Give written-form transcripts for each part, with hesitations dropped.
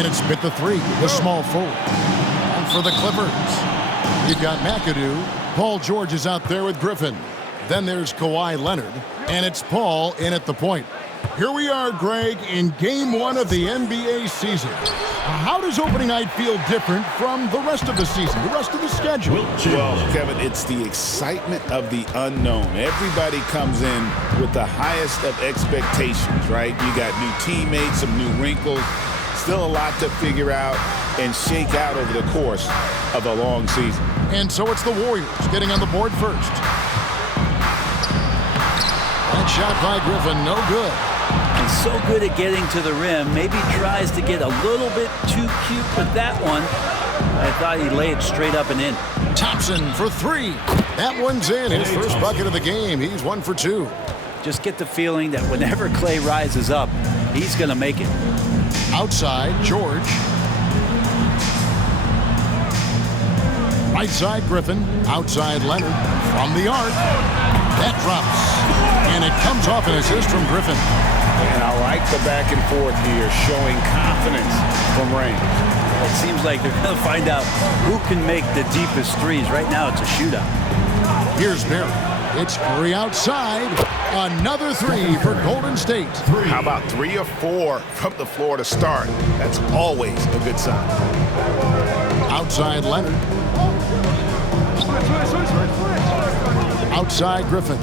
And it's bit the three, the small forward. And for the Clippers, we've got McAdoo. Paul George is out there with Griffin. Then there's Kawhi Leonard. And it's Paul in at the point. Here we are, Greg, in Game 1 of the NBA season. How does opening night feel different from the rest of the season, the rest of the schedule? Well, Kevin, it's the excitement of the unknown. Everybody comes in with the highest of expectations, right? You got new teammates, some new wrinkles, still a lot to figure out and shake out over the course of a long season. And so it's the Warriors getting on the board first. That shot by Griffin, no good. And so good at getting to the rim. Maybe tries to get a little bit too cute with that one. I thought he'd lay it straight up and in. Thompson for three. That one's in. His first bucket of the game. He's 1 for 2. Just get the feeling that whenever Clay rises up, he's going to make it. Outside, George. Right side, Griffin. Outside, Leonard. From the arc. That drops. And it comes off an assist from Griffin. And I like the back and forth here, showing confidence from range. It seems like they're going to find out who can make the deepest threes. Right now, it's a shootout. Here's Barry. It's Curry outside. Another three for Golden State. How about 3 or 4 from the floor to start? That's always a good sign. Outside, Leonard. Outside, Griffin.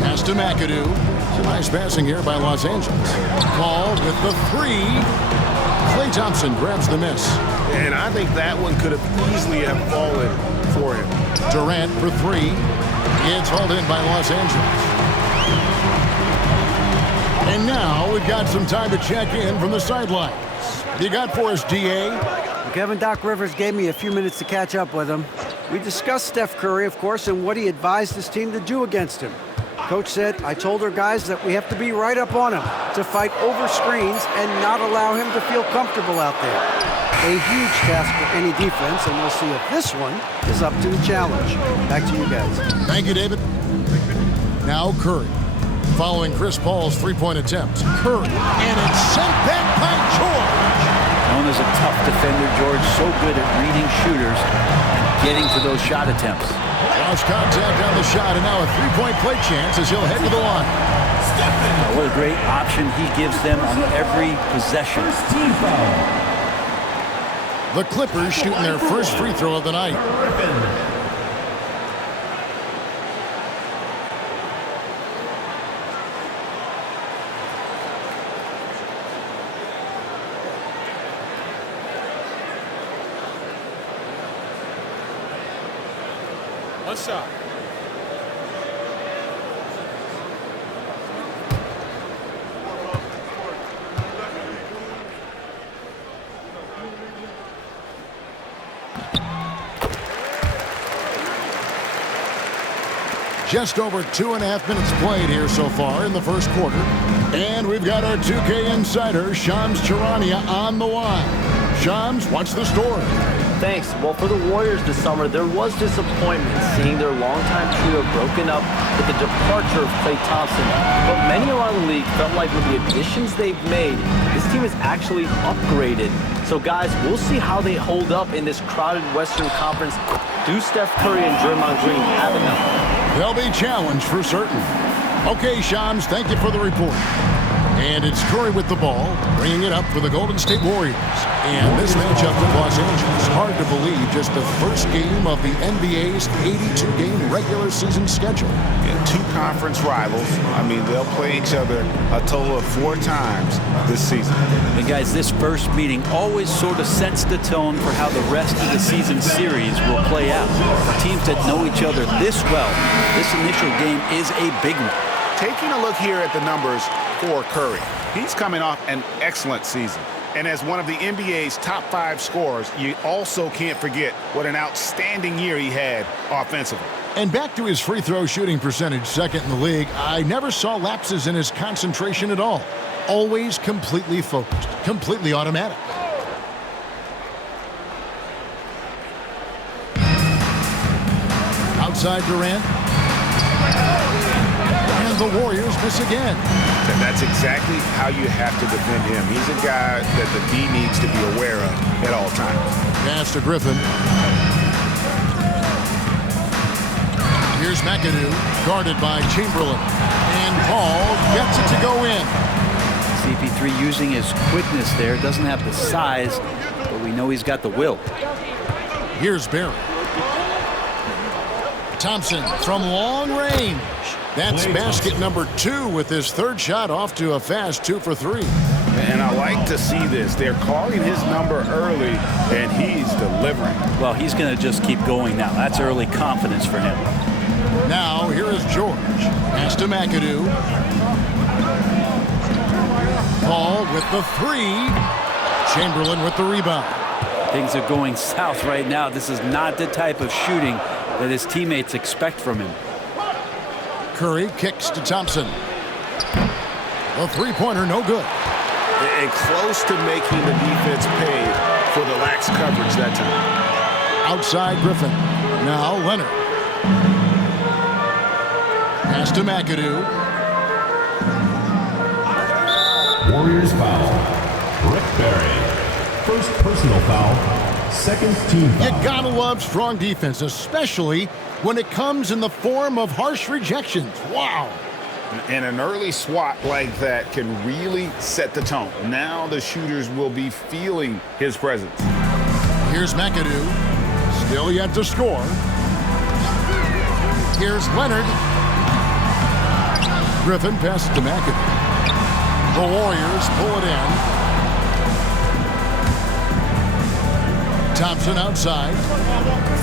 Pass to McAdoo. It's a nice passing here by Los Angeles. Paul with the three. Klay Thompson grabs the miss. And I think that one could have easily have fallen for him. Durant for three. It's hauled in by Los Angeles. And now we've got some time to check in from the sidelines. You got for us, D.A.? Kevin, Doc Rivers gave me a few minutes to catch up with him. We discussed Steph Curry, of course, and what he advised his team to do against him. Coach said, I told our guys that we have to be right up on him, to fight over screens and not allow him to feel comfortable out there. A huge task for any defense, and we'll see if this one is up to the challenge. Back to you guys. Thank you, David. Now Curry. Following Chris Paul's three-point attempt. Curry, and it's sent back by George. Known as a tough defender, George, so good at reading shooters and getting to those shot attempts. Lost contact on the shot, and now a three-point play chance as he'll head to the line. What a great option he gives them on every possession. The Clippers shooting their first free throw of the night. One shot. Just over 2.5 minutes played here so far in the first quarter. And we've got our 2K insider, Shams Charania, on the line. Shams, what's the story? Thanks. Well, for the Warriors this summer, there was disappointment seeing their longtime trio broken up with the departure of Klay Thompson. But many around the league felt like with the additions they've made, this team is actually upgraded. So, guys, we'll see how they hold up in this crowded Western Conference. Do Steph Curry and Draymond Green have enough? They'll be challenged for certain. Okay, Shams, thank you for the report. And it's Curry with the ball, bringing it up for the Golden State Warriors. And this matchup with Los Angeles, hard to believe, just the first game of the NBA's 82-game regular season schedule. Yeah, 2 conference rivals. I mean, they'll play each other a total of 4 times this season. And guys, this first meeting always sort of sets the tone for how the rest of the season series will play out. For teams that know each other this well, this initial game is a big one. Taking a look here at the numbers for Curry, he's coming off an excellent season. And as one of the NBA's top 5 scorers, you also can't forget what an outstanding year he had offensively. And back to his free throw shooting percentage, second in the league, I never saw lapses in his concentration at all. Always completely focused, completely automatic. Outside Durant. And And the Warriors miss again. And that's exactly how you have to defend him. He's a guy that the D needs to be aware of at all times. Pass to Griffin. Here's McAdoo, guarded by Chamberlain. And Paul gets it to go in. CP3 using his quickness there. Doesn't have the size, but we know he's got the will. Here's Barry. Thompson from long range. That's basket number 2 with his third shot off to a fast 2 for 3. And I like to see this. They're calling his number early, and he's delivering. Well, he's going to just keep going now. That's early confidence for him. Now, here is George. Pass to McAdoo. Paul with the 3. Chamberlain with the rebound. Things are going south right now. This is not the type of shooting that his teammates expect from him. Curry kicks to Thompson. The three-pointer, no good. And close to making the defense pay for the lax coverage that time. Outside Griffin. Now Leonard. Pass to McAdoo. Warriors foul. Rick Barry. First personal foul. Second team foul. You gotta love strong defense, especially when it comes in the form of harsh rejections. Wow. And an early swat like that can really set the tone. Now the shooters will be feeling his presence. Here's McAdoo. Still yet to score. Here's Leonard. Griffin passes to McAdoo. The Warriors pull it in. Thompson outside.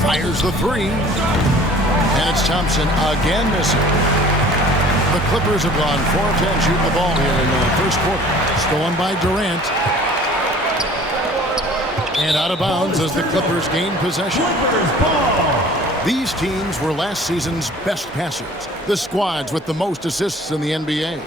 Fires the 3. And it's Thompson again missing. The Clippers have gone 4 of 10 shooting the ball here in the first quarter. Stolen by Durant. And out of bounds as the Clippers gain possession. These teams were last season's best passers. The squads with the most assists in the NBA.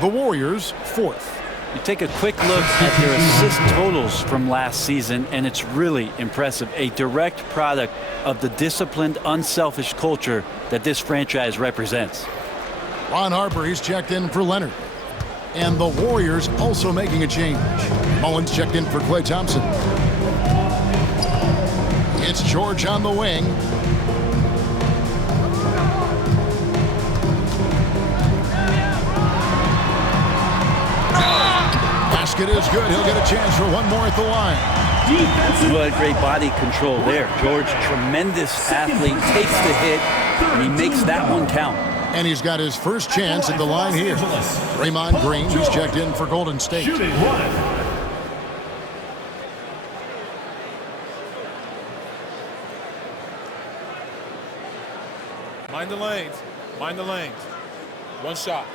The Warriors, 4th. You take a quick look at their assist totals from last season, and it's really impressive. A direct product of the disciplined, unselfish culture that this franchise represents. Ron Harper, he's checked in for Leonard. And the Warriors also making a change. Mullins checked in for Klay Thompson. It's George on the wing. Basket is good. He'll get a chance for one more at the line. What great body control there. George, tremendous athlete, takes the hit, and he makes that one count. And he's got his first chance at the line here. Draymond Green, who's checked in for Golden State. Mind the lanes. Mind the lanes. One shot.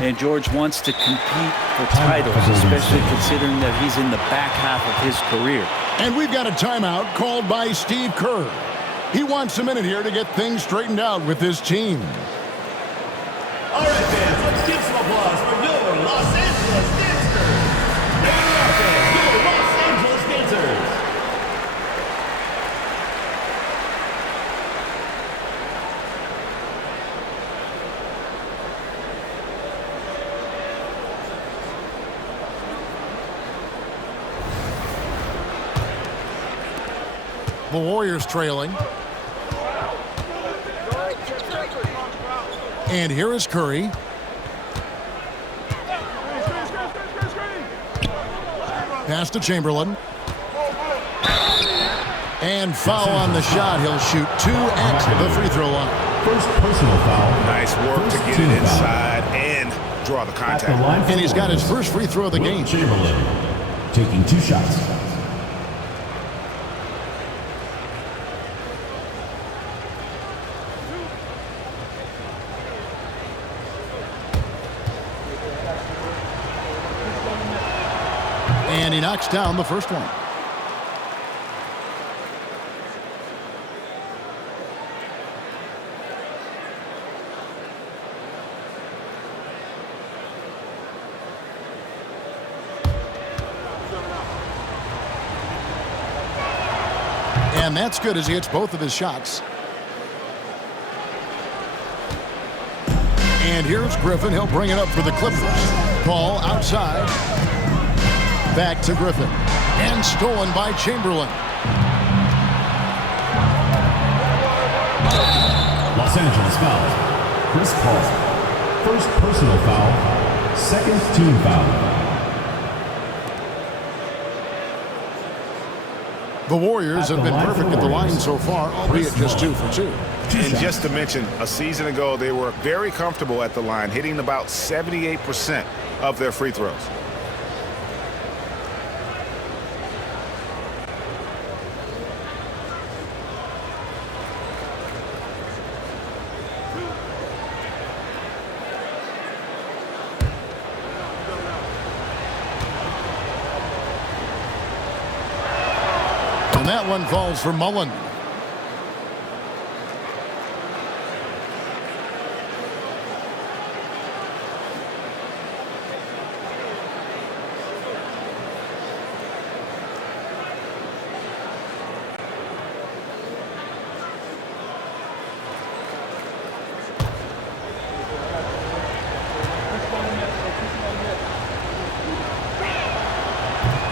And George wants to compete for titles, especially considering that he's in the back half of his career. And we've got a timeout called by Steve Kerr. He wants a minute here to get things straightened out with his team. All right, fans, let's give some applause for your Los Angeles Dancers. There you are, fans, your Los Angeles Dancers. The Warriors trailing. And here is Curry. Pass to Chamberlain. And foul on the shot. He'll shoot 2 at the free throw line. First personal foul. Nice work to get it inside and draw the contact. And he's got his first free throw of the game. Chamberlain taking 2 shots. And he knocks down the first one. And that's good as he hits both of his shots. And here's Griffin. He'll bring it up for the Clippers. Ball outside. Back to Griffin. And stolen by Chamberlain. Los Angeles foul. Chris Paul. First personal foul. Second team foul. The Warriors have been perfect at the line so far, albeit just 2 for 2. And just to mention, a season ago, they were very comfortable at the line, hitting about 78% of their free throws. And that one falls for Mullen.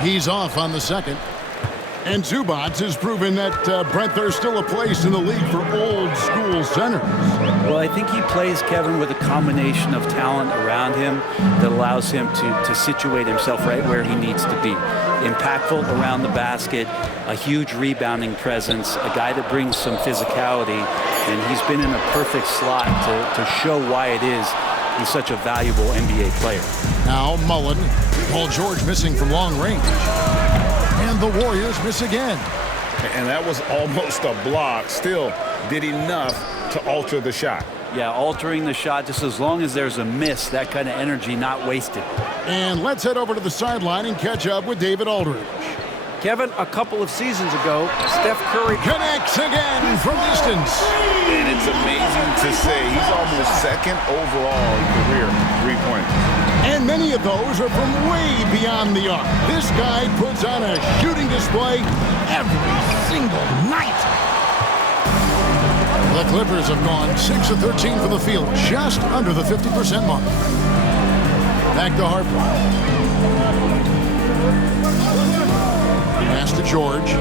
He's off on the second. And Zubats has proven that, Brent, there's still a place in the league for old-school centers. Well, I think he plays, Kevin, with a combination of talent around him that allows him to situate himself right where he needs to be. Impactful around the basket, a huge rebounding presence, a guy that brings some physicality, and he's been in a perfect slot to show why it is he's such a valuable NBA player. Now Mullen. Paul George missing from long range. And the Warriors miss again. And that was almost a block. Still did enough to alter the shot. Yeah, altering the shot just as long as there's a miss, that kind of energy not wasted. And let's head over to the sideline and catch up with David Aldridge. Kevin, a couple of seasons ago, Steph Curry Connects again from distance. And it's amazing to say he's almost second overall in career three-pointers. And many of those are from way beyond the arc. This guy puts on a shooting display every single night. The Clippers have gone 6 of 13 from the field, just under the 50% mark. Back to Harper. Pass to George.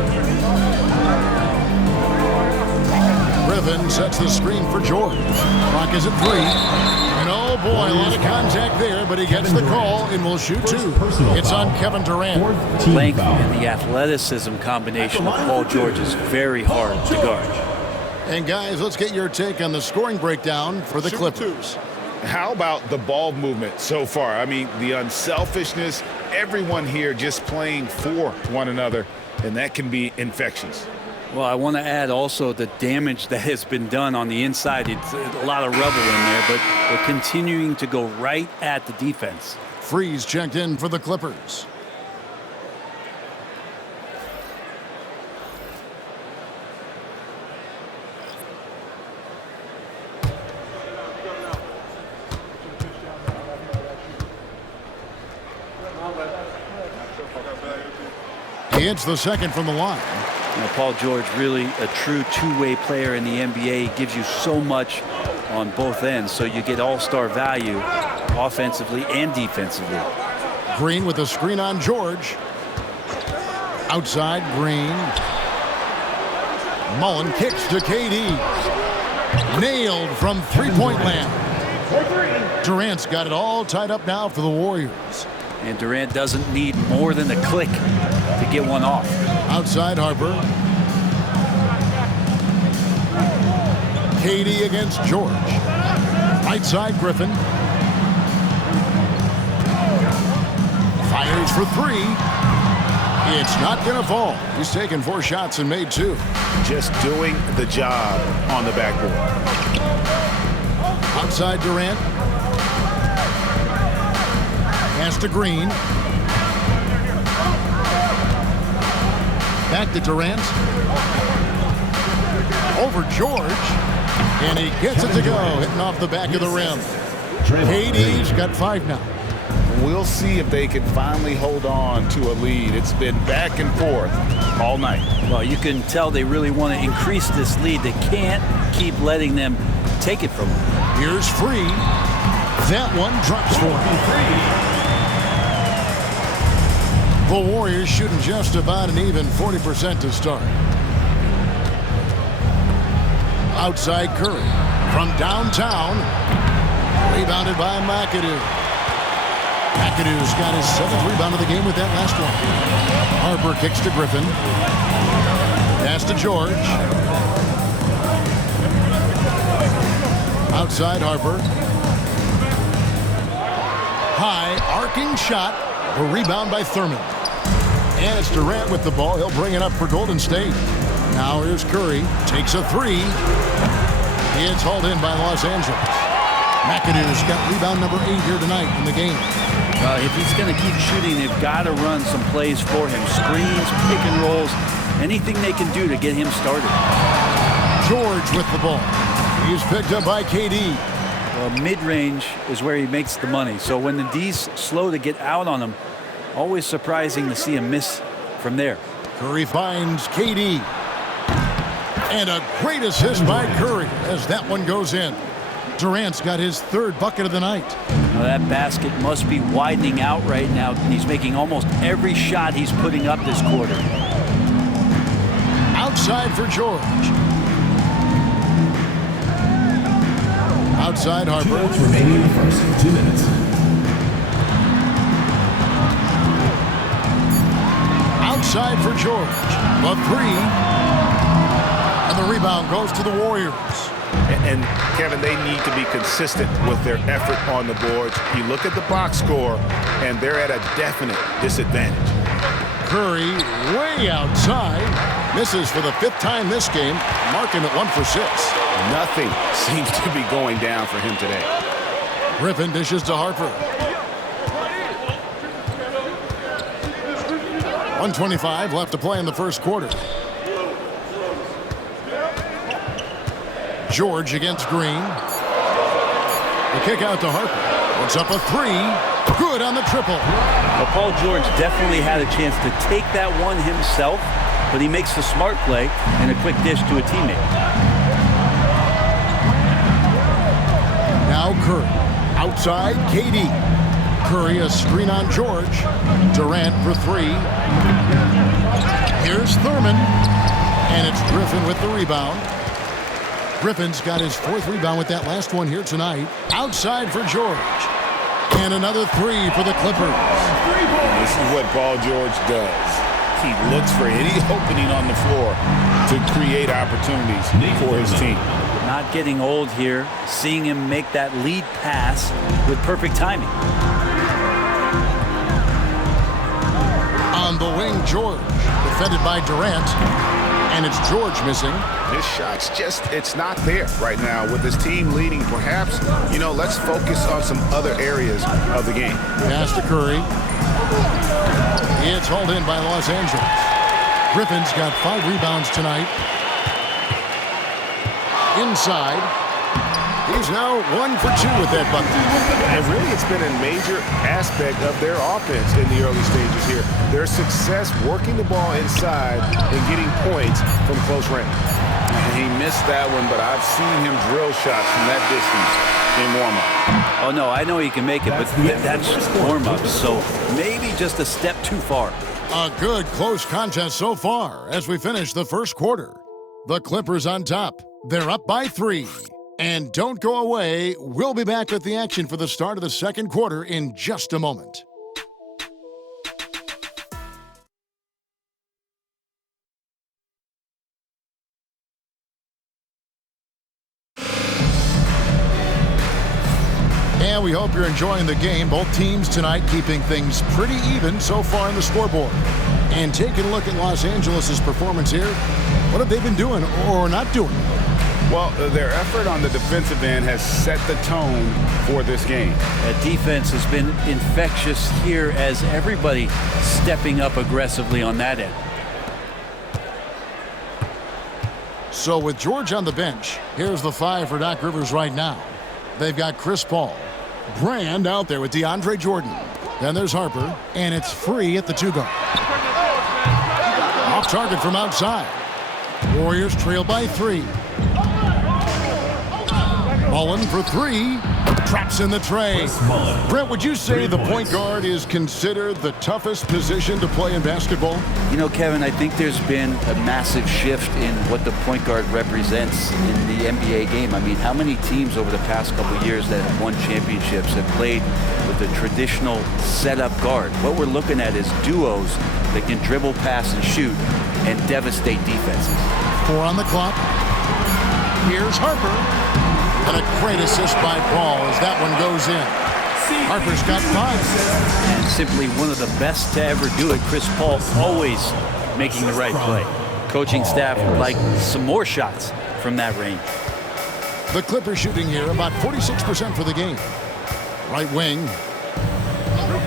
Griffin sets the screen for George. Clock is at 3. And oh boy, a lot of contact there, but he gets the call and will shoot 2. It's on Kevin Durant. The length and the athleticism combination of Paul George is very hard to guard. And guys, let's get your take on the scoring breakdown for the Clippers. How about the ball movement so far? I mean, the unselfishness, everyone here just playing for one another, and that can be infectious. Well, I want to add also the damage that has been done on the inside. It's a lot of rubble in there, but we're continuing to go right at the defense. Freeze checked in for the Clippers. He hits the second from the line. You know, Paul George, really a true two-way player in the NBA. He gives you so much on both ends, so you get all-star value offensively and defensively. Green with a screen on George. Outside, Green. Mullen kicks to KD. Nailed from three-point land. Durant's got it all tied up now for the Warriors. And Durant doesn't need more than a click to get one off. Outside Harper. KD against George. Right side Griffin. Fires for 3. It's not going to fall. He's taken 4 shots and made 2. Just doing the job on the backboard. Outside Durant. Pass to Green. Back to Durant. Over George. And he gets it to go, hitting off the back of the rim. KD's got 5 now. We'll see if they can finally hold on to a lead. It's been back and forth all night. Well, you can tell they really want to increase this lead. They can't keep letting them take it from them. Here's Free. That one drops for him. The Warriors shooting just about an even 40% to start. Outside Curry from downtown. Rebounded by McAdoo. McAdoo's got his 7th rebound of the game with that last one. Harper kicks to Griffin. Pass to George. Outside Harper. High arcing shot. A rebound by Thurman. And it's Durant with the ball. He'll bring it up for Golden State. Now here's Curry. Takes a three. It's hauled in by Los Angeles. McAdoo's got rebound number 8 here tonight in the game. If he's going to keep shooting, they've got to run some plays for him. Screens, pick and rolls, anything they can do to get him started. George with the ball. He's picked up by KD. Well, mid-range is where he makes the money. So when the D's slow to get out on him, always surprising to see him miss from there. Curry finds KD. And a great assist by Curry as that one goes in. Durant's got his 3rd bucket of the night. Now that basket must be widening out right now. He's making almost every shot he's putting up this quarter. Outside for George. Outside Harper. 2 minutes remaining in the first. 2 minutes. Outside for George. A three. And the rebound goes to the Warriors. And Kevin, they need to be consistent with their effort on the boards. You look at the box score, and they're at a definite disadvantage. Curry way outside. Misses for the 5th time this game, marking at 1 for 6. Nothing seems to be going down for him today. Griffin dishes to Harper. 1:25 left to play in the first quarter. George against Green. The kick out to Harper. Puts up a three. Good on the triple. Well, Paul George definitely had a chance to take that one himself, but he makes the smart play and a quick dish to a teammate. Now Curry. Outside, KD. Curry a screen on George. Durant for 3. Here's Thurman. And it's Griffin with the rebound. Griffin's got his 4th rebound with that last one here tonight. Outside for George. And another 3 for the Clippers. This is what Paul George does. He looks for any opening on the floor to create opportunities for his team. Not getting old here, seeing him make that lead pass with perfect timing. On the wing, George. Defended by Durant. And it's George missing. His shot's it's not there right now with his team leading. Perhaps, let's focus on some other areas of the game. Pass to Curry. It's hauled in by Los Angeles. Griffin's got 5 rebounds tonight. Inside. He's now 1 for 2 with that bucket. And really, it's been a major aspect of their offense in the early stages here. Their success working the ball inside and getting points from close range. And he missed that one, but I've seen him drill shots from that distance in warm-up. Oh, no, I know he can make it, but that's warm-up, so maybe just a step too far. A good close contest so far as we finish the first quarter. The Clippers on top. They're up by 3. And don't go away. We'll be back with the action for the start of the second quarter in just a moment. And we hope you're enjoying the game. Both teams tonight keeping things pretty even so far on the scoreboard. And taking a look at Los Angeles' performance here, what have they been doing or not doing? Well, their effort on the defensive end has set the tone for this game. That defense has been infectious here as everybody stepping up aggressively on that end. So with George on the bench, here's the 5 for Doc Rivers right now. They've got Chris Paul. Brand out there with DeAndre Jordan. Then there's Harper, and it's free at the 2-guard. Off target from outside. Warriors trail by 3. Mullen for 3. Traps in the tray. Brent, would you say the point guard is considered the toughest position to play in basketball? You know, Kevin, I think there's been a massive shift in what the point guard represents in the NBA game. I mean, how many teams over the past couple of years that have won championships have played with a traditional setup guard? What we're looking at is duos that can dribble, pass, and shoot and devastate defenses. 4 on the clock. Here's Harper. And a great assist by Paul as that one goes in. Harper's got 5. And simply one of the best to ever do it. Chris Paul always making the right play. Coaching staff would like some more shots from that range. The Clippers shooting here about 46% for the game. Right wing.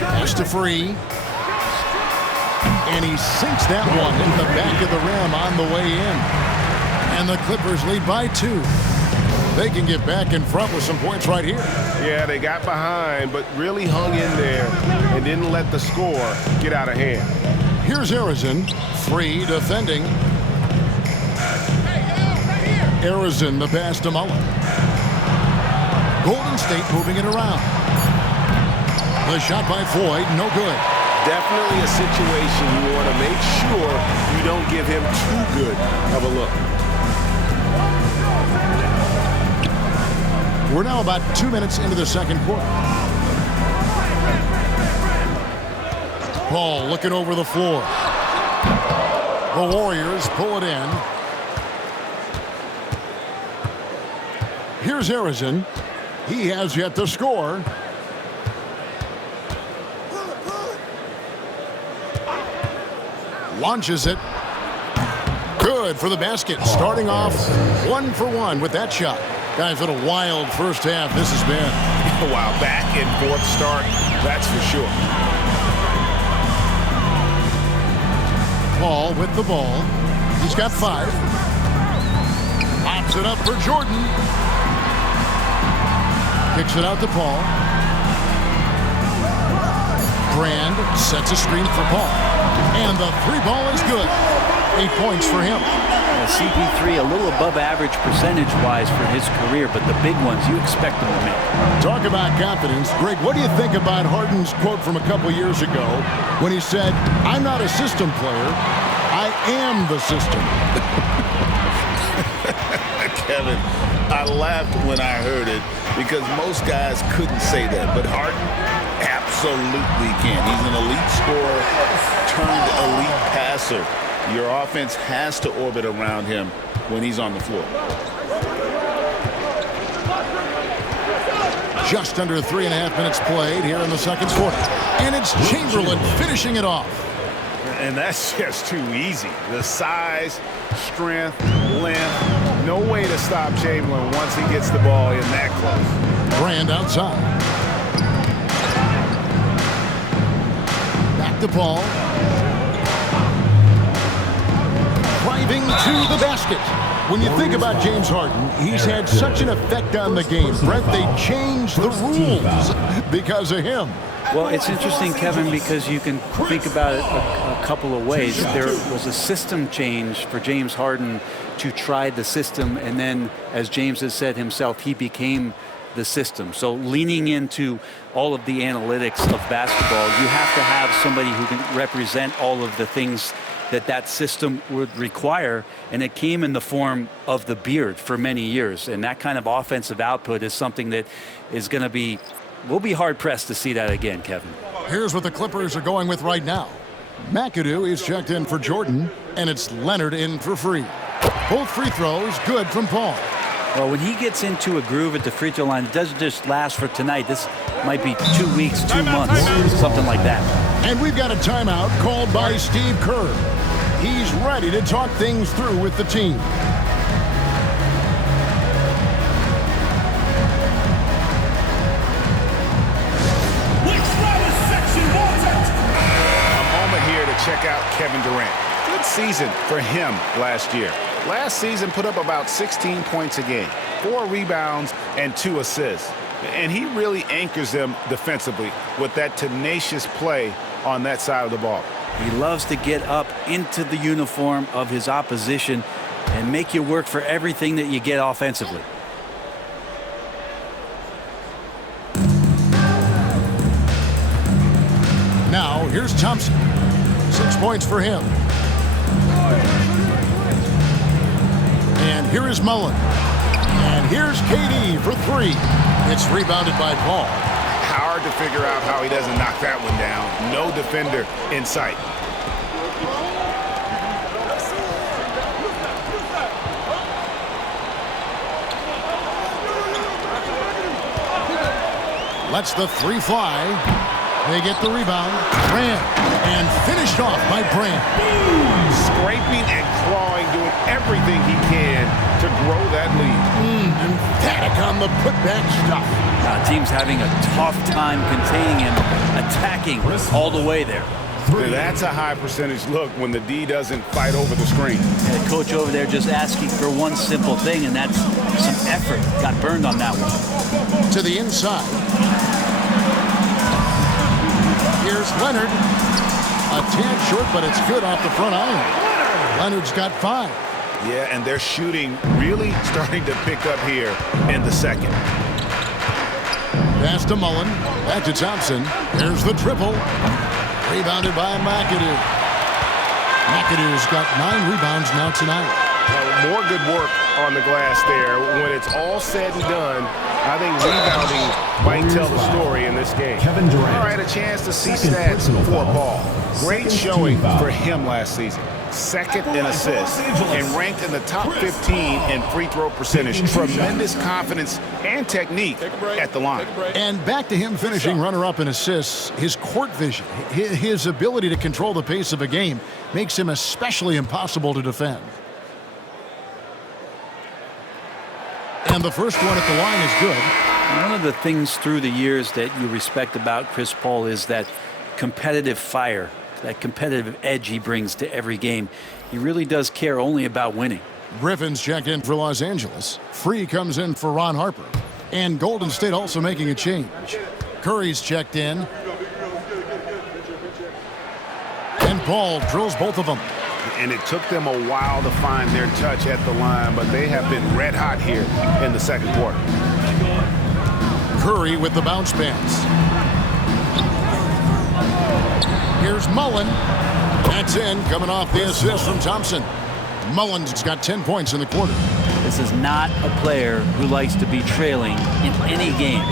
Pass to Free. And he sinks that one in the back of the rim on the way in. And the Clippers lead by 2. They can get back in front with some points right here. Yeah, they got behind, but really hung in there and didn't let the score get out of hand. Here's Arizon, Free defending. Arizon, the pass to Mullen. Golden State moving it around. The shot by Floyd, no good. Definitely a situation you want to make sure you don't give him too good of a look. We're now about 2 minutes into the second quarter. Paul looking over the floor. The Warriors pull it in. Here's Arizon. He has yet to score. Launches it. Good for the basket. Starting off 1 for 1 with that shot. Guys, what a wild first half this has been. Wow, back and forth start, that's for sure. Paul with the ball. He's got 5. Pops it up for Jordan. Kicks it out to Paul. Brand sets a screen for Paul. And the 3 ball is good. 8 points for him. CP3 a little above average percentage-wise for his career, but the big ones you expect him to make. Talk about confidence. Greg, what do you think about Harden's quote from a couple years ago when he said, "I'm not a system player, I am the system"? Kevin, I laughed when I heard it because most guys couldn't say that, but Harden absolutely can. He's an elite scorer turned elite passer. Your offense has to orbit around him when he's on the floor. Just under 3.5 minutes played here in the second quarter. And it's Chamberlain finishing it off. And that's just too easy. The size, strength, length, no way to stop Chamberlain once he gets the ball in that close. Brand outside. Back to Paul. Driving to the basket. When you think about James Harden, he's had such an effect on the game. Brett, they changed the rules because of him. Well, it's interesting, Kevin, because you can think about it a couple of ways. There was a system change for James Harden to try the system, and then, as James has said himself, he became the system. So leaning into all of the analytics of basketball, you have to have somebody who can represent all of the things that system would require, and it came in the form of the beard for many years. And that kind of offensive output is something that is going to be, we'll be hard-pressed to see that again, Kevin. Here's what the Clippers are going with right now. McAdoo is checked in for Jordan, and it's Leonard in for Free. Both free throws good from Paul. Well, when he gets into a groove at the free throw line, it doesn't just last for tonight. This might be 2 weeks, 2 months, something like that. And we've got a timeout called by Steve Kerr. He's ready to talk things through with the team. A moment here to check out Kevin Durant. Good season for him last year. Last season put up about 16 points a game, 4 rebounds, and 2 assists. And he really anchors them defensively with that tenacious play on that side of the ball. He loves to get up into the uniform of his opposition and make you work for everything that you get offensively. Now, here's Thompson. 6 points for him. And here is Mullen. And here's KD for 3. It's rebounded by Paul. Hard to figure out how he doesn't knock that one down. No defender in sight. Lets the 3 fly. They get the rebound. Brand. And finished off by Brand. Scraping and clawing, doing everything he can to grow that lead. Emphatic on the putback stuff. Team's having a tough time containing him, attacking all the way there. That's a high percentage look when the D doesn't fight over the screen. The coach over there just asking for one simple thing, and that's some effort. Got burned on that one. To the inside. Here's Leonard. A tad short, but it's good off the front iron. Leonard's got 5. Yeah, and they're shooting really starting to pick up here in the second. Pass to Mullen. Back to Thompson. There's the triple. Rebounded by McAdoo. McAdoo's got 9 rebounds now tonight. More good work on the glass there. When it's all said and done, I think rebounding might tell the story in this game. Kevin Durant. All right, a chance to see stats for Paul. Great showing for him last season. Second in assists and ranked in the top 15 in free throw percentage. Tremendous confidence and technique at the line. And back to him finishing runner-up in assists. His court vision, his ability to control the pace of a game makes him especially impossible to defend. And the first one at the line is good. One of the things through the years that you respect about Chris Paul is that competitive fire, that competitive edge he brings to every game. He really does care only about winning. Griffin's checked in for Los Angeles. Free comes in for Ron Harper. And Golden State also making a change. Curry's checked in. And Paul drills both of them. And it took them a while to find their touch at the line, but they have been red hot here in the second quarter. Curry with the bounce pass. Here's Mullen. That's in, coming off the assist from Thompson. Mullen's got 10 points in the quarter. This is not a player who likes to be trailing in any game.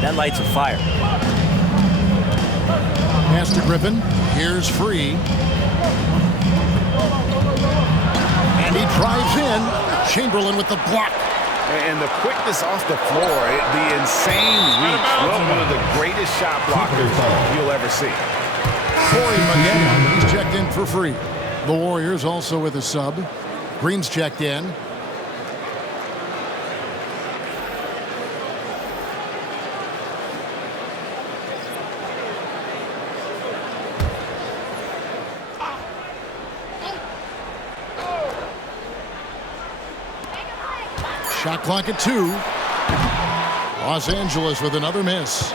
That lights a fire. Pass to Griffin. Here's Free. And he drives in. Chamberlain with the block. And the quickness off the floor, the insane reach. Well, one of the greatest shot blockers you'll ever see. Corey Maggette, he's checked in for Free. The Warriors also with a sub. Green's checked in. Shot clock at 2. Los Angeles with another miss.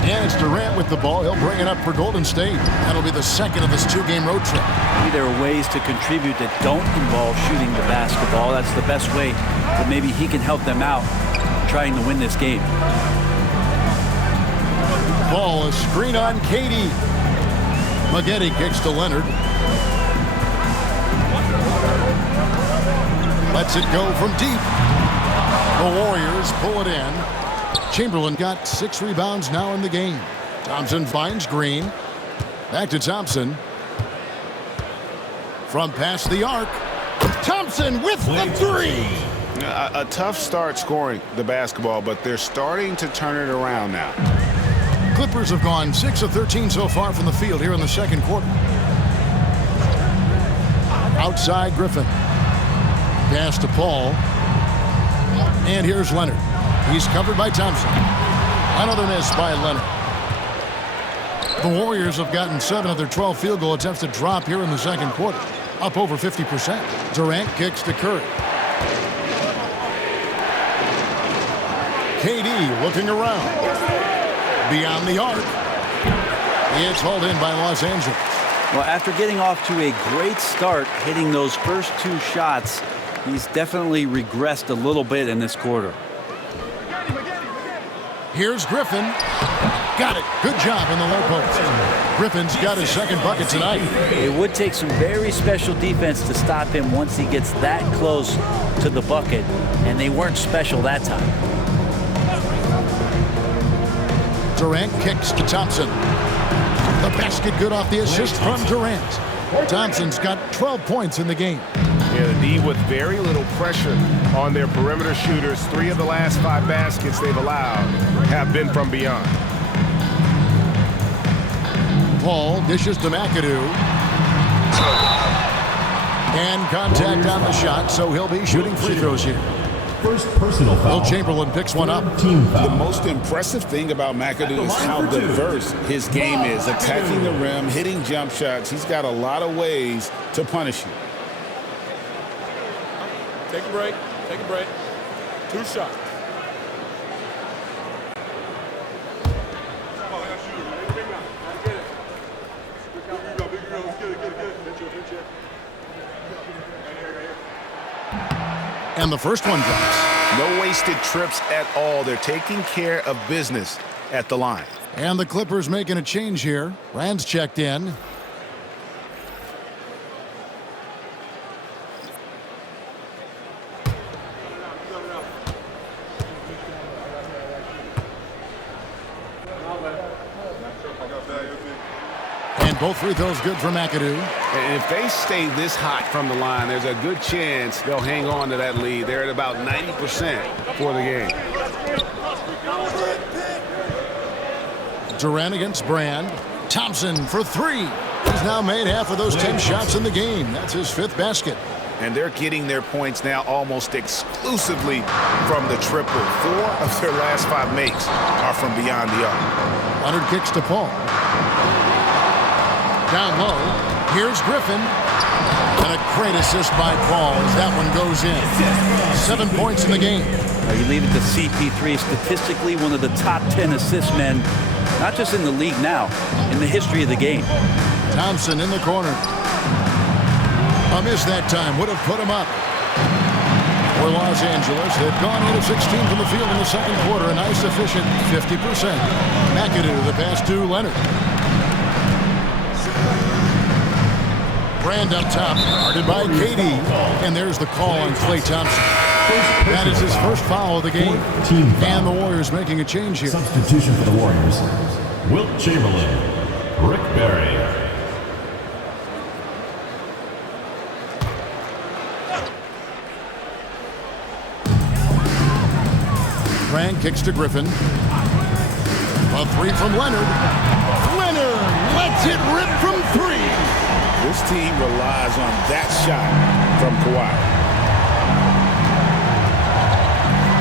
And it's Durant with the ball. He'll bring it up for Golden State. That'll be the second of this 2-game road trip. Maybe there are ways to contribute that don't involve shooting the basketball. That's the best way that maybe he can help them out trying to win this game. Ball is screen on KD. Maggette kicks to Leonard. Lets it go from deep. The Warriors pull it in. Chamberlain got 6 rebounds now in the game. Thompson finds Green. Back to Thompson. From past the arc. Thompson with the 3. A tough start scoring the basketball, but they're starting to turn it around now. Clippers have gone 6 of 13 so far from the field here in the second quarter. Outside Griffin. Pass to Paul. And here's Leonard. He's covered by Thompson. Another miss by Leonard. The Warriors have gotten 7 of their 12 field goal attempts to drop here in the second quarter. Up over 50%. Durant kicks to Curry. KD looking around. Beyond the arc. It's hauled in by Los Angeles. Well, after getting off to a great start, hitting those first 2 shots, he's definitely regressed a little bit in this quarter. Here's Griffin. Got it. Good job in the low post. Griffin's got his second bucket tonight. It would take some very special defense to stop him once he gets that close to the bucket, and they weren't special that time. Durant kicks to Thompson. The basket good off the assist from Durant. Thompson's got 12 points in the game. Yeah, the D with very little pressure on their perimeter shooters. 3 of the last 5 baskets they've allowed have been from beyond. Paul dishes to McAdoo. And contact on the shot, so he'll be shooting free throws here. First personal foul. Will Chamberlain picks one up. The most impressive thing about McAdoo is how diverse his game is. Attacking the rim, hitting jump shots. He's got a lot of ways to punish you. Take a break. Take a break. 2 shots. And the first one drops. No wasted trips at all. They're taking care of business at the line. And the Clippers making a change here. Rand's checked in. And both free throws good for McAdoo. And if they stay this hot from the line, there's a good chance they'll hang on to that lead. They're at about 90% for the game. Durant against Brand. Thompson for 3. He's now made half of those 10 shots in the game. That's his 5th basket. And they're getting their points now almost exclusively from the triple. 4 of their last 5 makes are from beyond the arc. Leonard kicks to Paul. Down low. Here's Griffin. And a great assist by Paul as that one goes in. 7 points in the game. You leave it to CP3, statistically one of the top 10 assist men, not just in the league now, in the history of the game. Thompson in the corner. A miss that time would have put him up. For Los Angeles, they've gone 8 of 16 from the field in the second quarter. A nice efficient 50%. McAdoo the pass to Leonard. Brand up top, guarded by KD. And there's the call on Klay Thompson. That is his first foul of the game. And the Warriors making a change here. Substitution for the Warriors. Wilt Chamberlain, Rick Barry. Brand kicks to Griffin. A 3 from Leonard. Leonard lets it rip from 3. This team relies on that shot from Kawhi.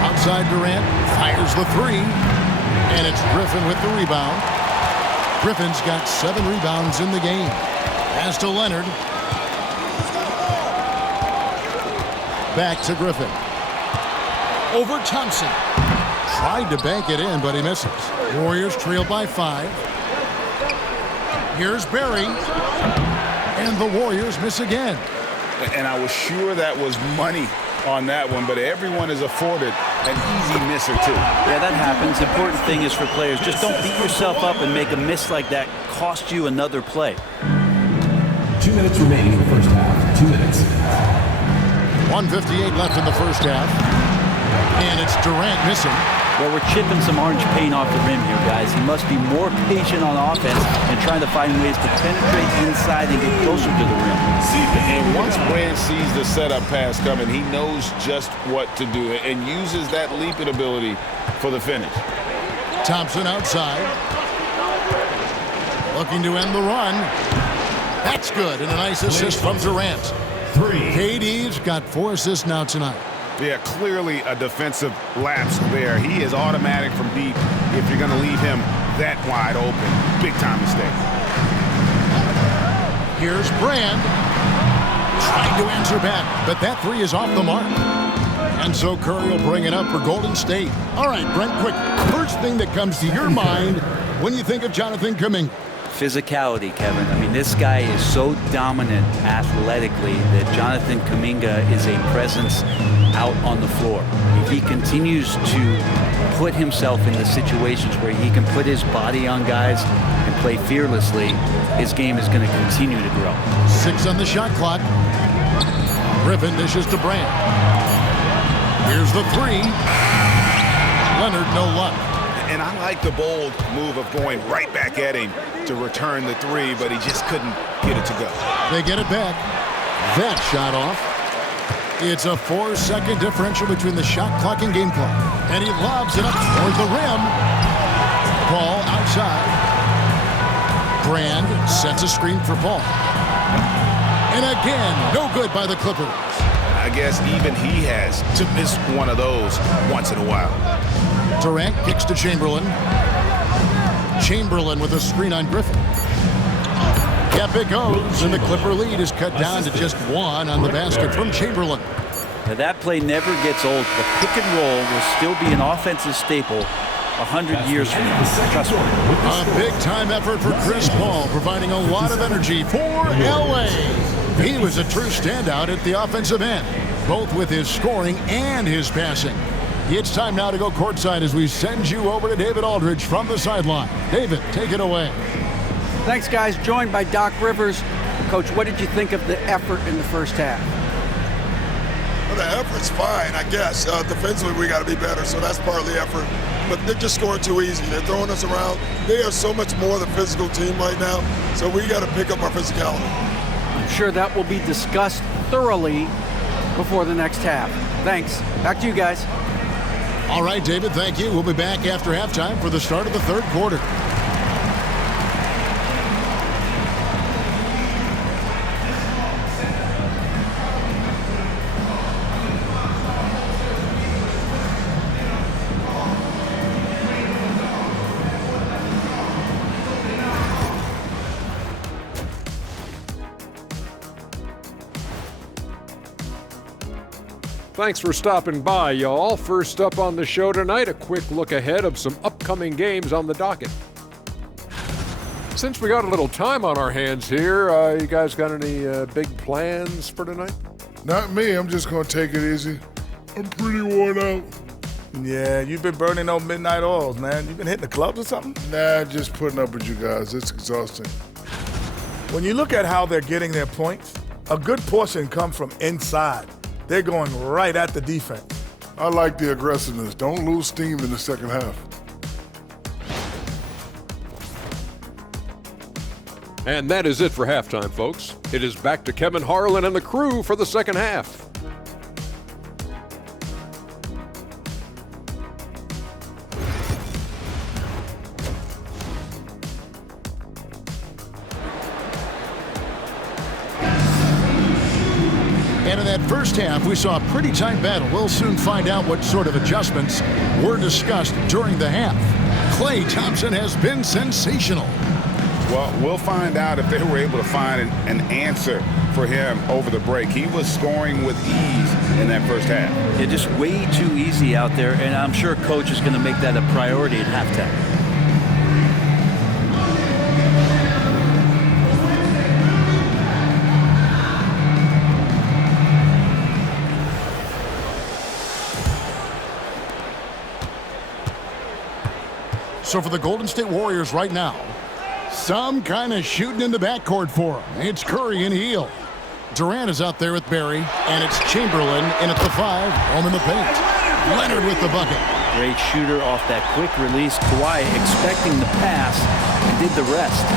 Outside Durant fires the 3. And it's Griffin with the rebound. Griffin's got 7 rebounds in the game. Pass to Leonard. Back to Griffin. Over Thompson. Tried to bank it in, but he misses. Warriors trail by 5. Here's Barry. And the Warriors miss again. And I was sure that was money on that one, but everyone is afforded an easy misser too. Yeah, that happens. The important thing is for players, just don't beat yourself up and make a miss like that cost you another play. 2 minutes remaining in the first half. 2 minutes. 1:58 left in the first half. And it's Durant missing. Well, we're chipping some orange paint off the rim here, guys. He must be more patient on offense and trying to find ways to penetrate inside and get closer to the rim. And once Brand sees the setup pass coming, he knows just what to do and uses that leaping ability for the finish. Thompson outside. Looking to end the run. That's good, and a nice assist from Durant. 3. KD's got 4 assists now tonight. Yeah, clearly a defensive lapse there. He is automatic from deep if you're going to leave him that wide open. Big time mistake. Here's Brand. Trying to answer back, but that 3 is off the mark. And so Curry will bring it up for Golden State. All right, Brent, quick. First thing that comes to your mind when you think of Jonathan Kuminga. Physicality, Kevin. I mean, this guy is so dominant athletically that Jonathan Kuminga is a presence out on the floor. If he continues to put himself in the situations where he can put his body on guys and play fearlessly, his game is going to continue to grow. 6 on the shot clock. Griffin dishes to Brand. Here's the 3. Leonard, no luck. And I like the bold move of going right back at him to return the 3, but he just couldn't get it to go. They get it back. That shot off. It's a 4-second differential between the shot clock and game clock. And he lobs it up toward the rim. Ball outside. Brand sets a screen for Paul. And again, no good by the Clippers. I guess even he has to miss one of those once in a while. Durant kicks to Chamberlain. Chamberlain with a screen on Griffin. Yep, it goes, and the Clipper lead is cut down to just 1 on the basket from Chamberlain. Now, that play never gets old. The pick and roll will still be an offensive staple 100 years from now. Trust me. A big-time effort for Chris Paul, providing a lot of energy for L.A. He was a true standout at the offensive end, both with his scoring and his passing. It's time now to go courtside as we send you over to David Aldridge from the sideline. David, take it away. Thanks, guys. Joined by Doc Rivers. Coach, what did you think of the effort in the first half? Well, the effort's fine, I guess. Defensively, we got to be better, so that's part of the effort. But they're just scoring too easy. They're throwing us around. They are so much more the physical team right now, so we got to pick up our physicality. I'm sure that will be discussed thoroughly before the next half. Thanks. Back to you guys. All right, David, thank you. We'll be back after halftime for the start of the third quarter. Thanks for stopping by, y'all. First up on the show tonight, a quick look ahead of some upcoming games on the docket. Since we got a little time on our hands here, you guys got any big plans for tonight? Not me. I'm just going to take it easy. I'm pretty worn out. Yeah, you've been burning those midnight oils, man. You been hitting the clubs or something? Nah, just putting up with you guys. It's exhausting. When you look at how they're getting their points, a good portion comes from inside. They're going right at the defense. I like the aggressiveness. Don't lose steam in the second half. And that is it for halftime, folks. It is back to Kevin Harlan and the crew for the second half. And in that first half, we saw a pretty tight battle. We'll soon find out what sort of adjustments were discussed during the half. Klay Thompson has been sensational. Well, we'll find out if they were able to find an answer for him over the break. He was scoring with ease in that first half. Yeah, just way too easy out there, and I'm sure Coach is going to make that a priority at halftime. So for the Golden State Warriors right now, some kind of shooting in the backcourt for them. It's Curry and Heel. Durant is out there with Barry, and it's Chamberlain in at the 5, home in the paint. Leonard with the bucket. Great shooter off that quick release. Kawhi expecting the pass and did the rest.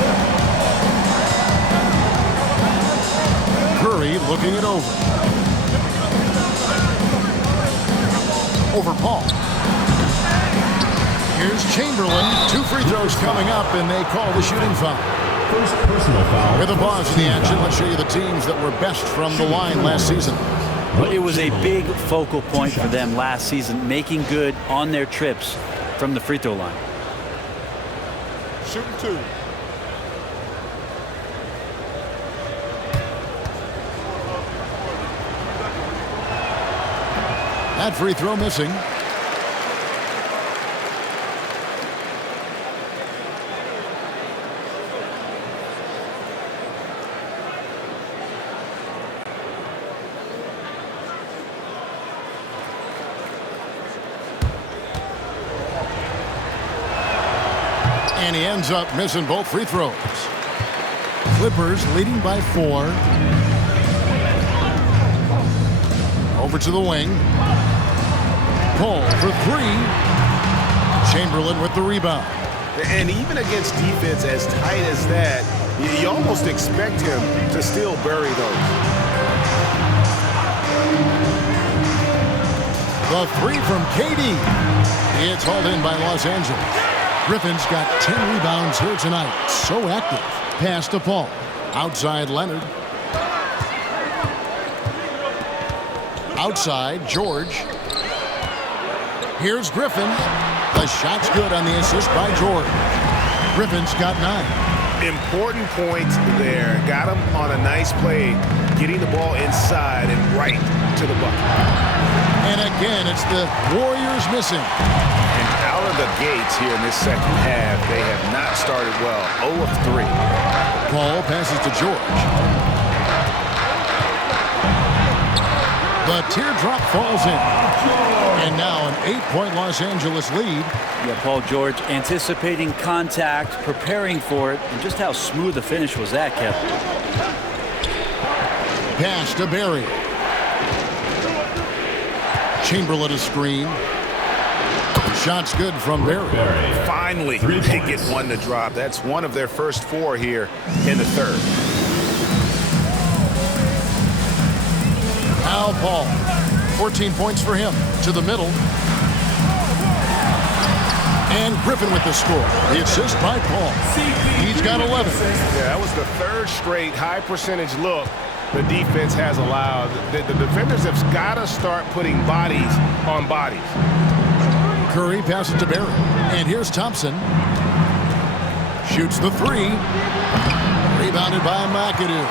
Curry looking it over. Over Paul. Here's Chamberlain. 2 free throws coming up, and they call the shooting foul. First personal foul. With a pause in the action, let's show you the teams that were best from the line last season. It was a big focal point for them last season, making good on their trips from the free throw line. Shooting 2. That free throw missing. And he ends up missing both free throws. Clippers leading by 4. Over to the wing. Paul for 3. Chamberlain with the rebound. And even against defense as tight as that, you almost expect him to still bury those. The 3 from KD. It's hauled in by Los Angeles. Griffin's got 10 rebounds here tonight. So active. Pass to Paul. Outside Leonard. Outside George. Here's Griffin. The shot's good on the assist by George. Griffin's got 9. Important points there. Got him on a nice play, getting the ball inside and right to the bucket. And again, it's the Warriors missing. And out of the gates here in this second half, they have not started well. 0 of 3. Paul passes to George. The teardrop falls in. And now an 8-point Los Angeles lead. Yeah, Paul George anticipating contact, preparing for it, and just how smooth the finish was that, Kevin. Pass to Barry. Chamberlain a screen. The shot's good from Barry. Finally, they get one to drop. That's one of their first 4 here in the third. Now Paul. 14 points for him. To the middle. And Griffin with the score. The assist by Paul. He's got 11. Yeah, that was the third straight high percentage look the defense has allowed. The defenders have got to start putting bodies on bodies. Curry passes to Barry. And here's Thompson. Shoots the 3. Rebounded by McAdoo.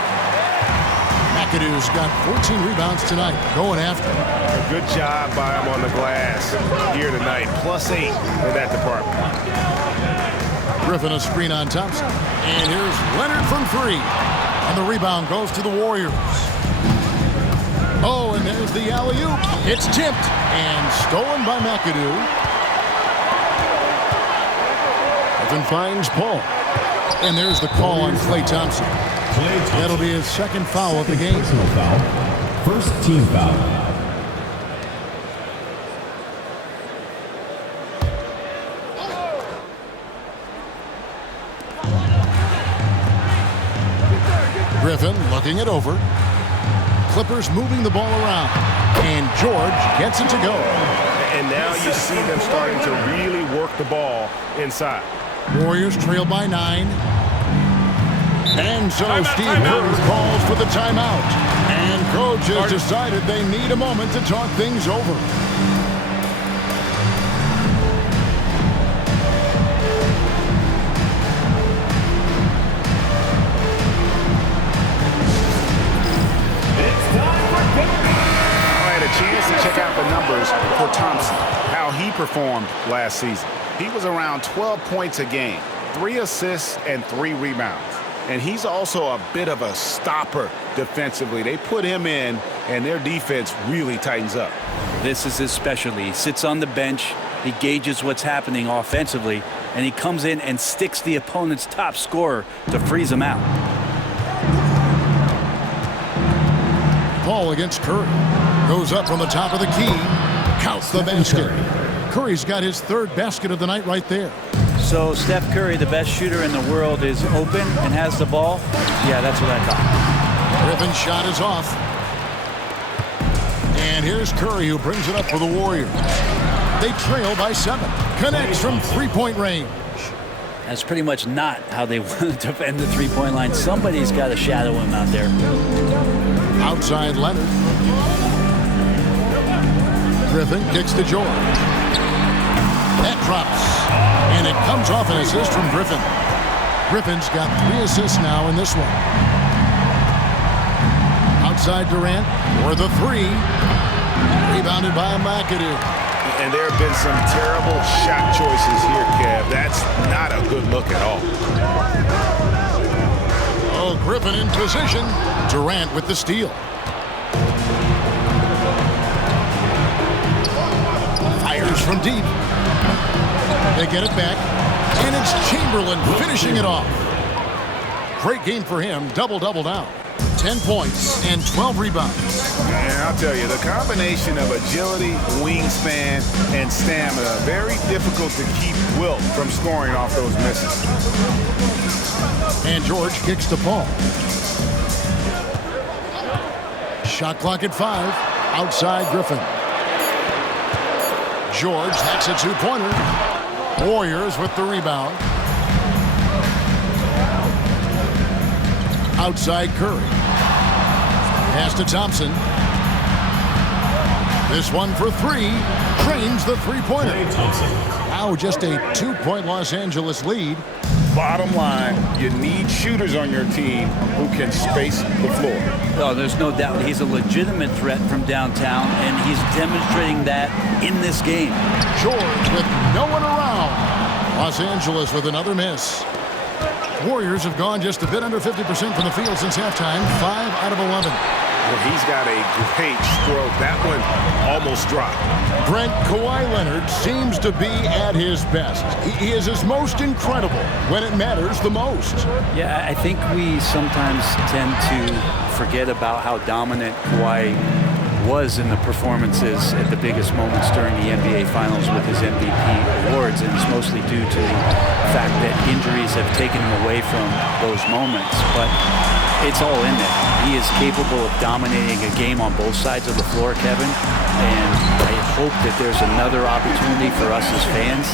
McAdoo's got 14 rebounds tonight. Going after. A good job by him on the glass here tonight. +8 in that department. Griffin a screen on Thompson. And here's Leonard from 3. And the rebound goes to the Warriors. Oh, and there's the alley-oop. It's tipped and stolen by McAdoo. Griffin finds Paul. And there's the call on Klay Thompson. That'll be his second foul of the game. Personal foul. First team foul. Griffin looking it over. Clippers moving the ball around. And George gets it to go. And now you see them starting to really work the ball inside. Warriors trail by 9. And so Steve Kerr calls for the timeout. And coach has decided they need a moment to talk things over. I had a chance to check out the numbers for Thompson, how he performed last season. He was around 12 points a game, 3 assists and 3 rebounds. And he's also a bit of a stopper defensively. They put him in, and their defense really tightens up. This is his specialty. He sits on the bench, he gauges what's happening offensively, and he comes in and sticks the opponent's top scorer to freeze him out. Paul against Curry. Goes up from the top of the key. Counts the basket. Curry's got his 3rd basket of the night right there. So Steph Curry, the best shooter in the world, is open and has the ball? Yeah, that's what I thought. Griffin's shot is off. And here's Curry, who brings it up for the Warriors. They trail by 7. Connects from 3-point range. That's pretty much not how they want to defend the 3-point line. Somebody's got to shadow him out there. Outside Leonard. Griffin kicks to George. That drops. And it comes off an assist from Griffin. Griffin's got 3 assists now in this one. Outside Durant for the 3. Rebound Rebounded by McAdoo. And there have been some terrible shot choices here, Kev. That's not a good look at all. Oh, Griffin in position. Durant with the steal. Fires from deep. They get it back. And it's Chamberlain finishing it off. Great game for him. Double-double now. 10 points and 12 rebounds. And I'll tell you, the combination of agility, wingspan, and stamina, very difficult to keep Wilt from scoring off those misses. And George kicks to Paul. Shot clock at 5. Outside Griffin. George hacks a two-pointer. Warriors with the rebound. Outside Curry. Pass to Thompson. This one for 3. Drains the three-pointer. Now just a 2-point Los Angeles lead. Bottom line, you need shooters on your team who can space the floor. Oh, there's no doubt he's a legitimate threat from downtown, and he's demonstrating that in this game. George with no one around. Los Angeles with another miss. Warriors have gone just a bit under 50% from the field since halftime. 5 out of 11. Well, he's got a great stroke. That one almost dropped. Brent, Kawhi Leonard seems to be at his best. He is his most incredible when it matters the most. Yeah, I think we sometimes tend to forget about how dominant Kawhi was in the performances at the biggest moments during the NBA Finals with his MVP awards, and it's mostly due to the fact that injuries have taken him away from those moments. But it's all in there. He is capable of dominating a game on both sides of the floor, Kevin, and I hope that there's another opportunity for us as fans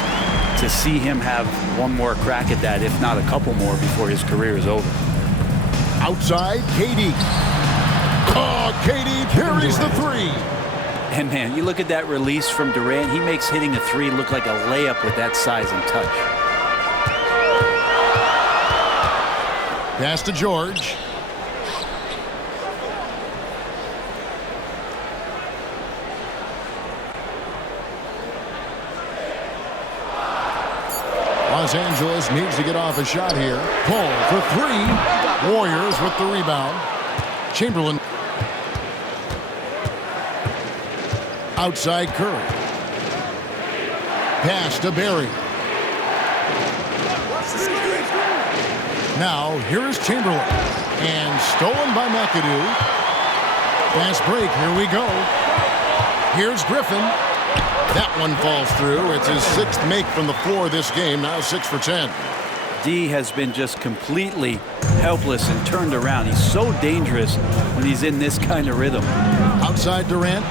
to see him have one more crack at that, if not a couple more, before his career is over. Outside, KD. Oh, KD carries the 3. And man, you look at that release from Durant, he makes hitting a 3 look like a layup with that size and touch. Pass to George. Los Angeles needs to get off a shot here. Pull for 3. Warriors with the rebound. Chamberlain. Outside Curry. Pass to Barry. Now, here is Chamberlain. And stolen by McAdoo. Fast break, here we go. Here's Griffin. That one falls through. It's his 6th make from the floor this game, now 6 for 10. D has been just completely helpless and turned around. He's so dangerous when he's in this kind of rhythm. Outside Durant.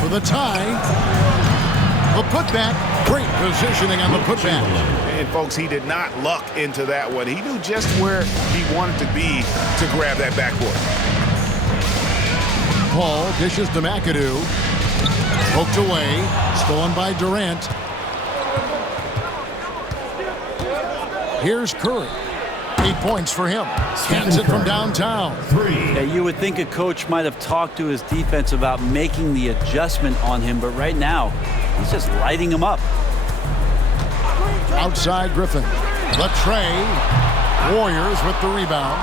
For the tie. The putback. Great positioning on the putback. And folks, he did not luck into that one. He knew just where he wanted to be to grab that backboard. Paul dishes to McAdoo. Poked away. Stolen by Durant. Here's Curry. 8 points for him. Cans it from downtown. 3. Yeah, you would think a coach might have talked to his defense about making the adjustment on him, but right now, he's just lighting him up. Outside Griffin. The tray. Warriors with the rebound.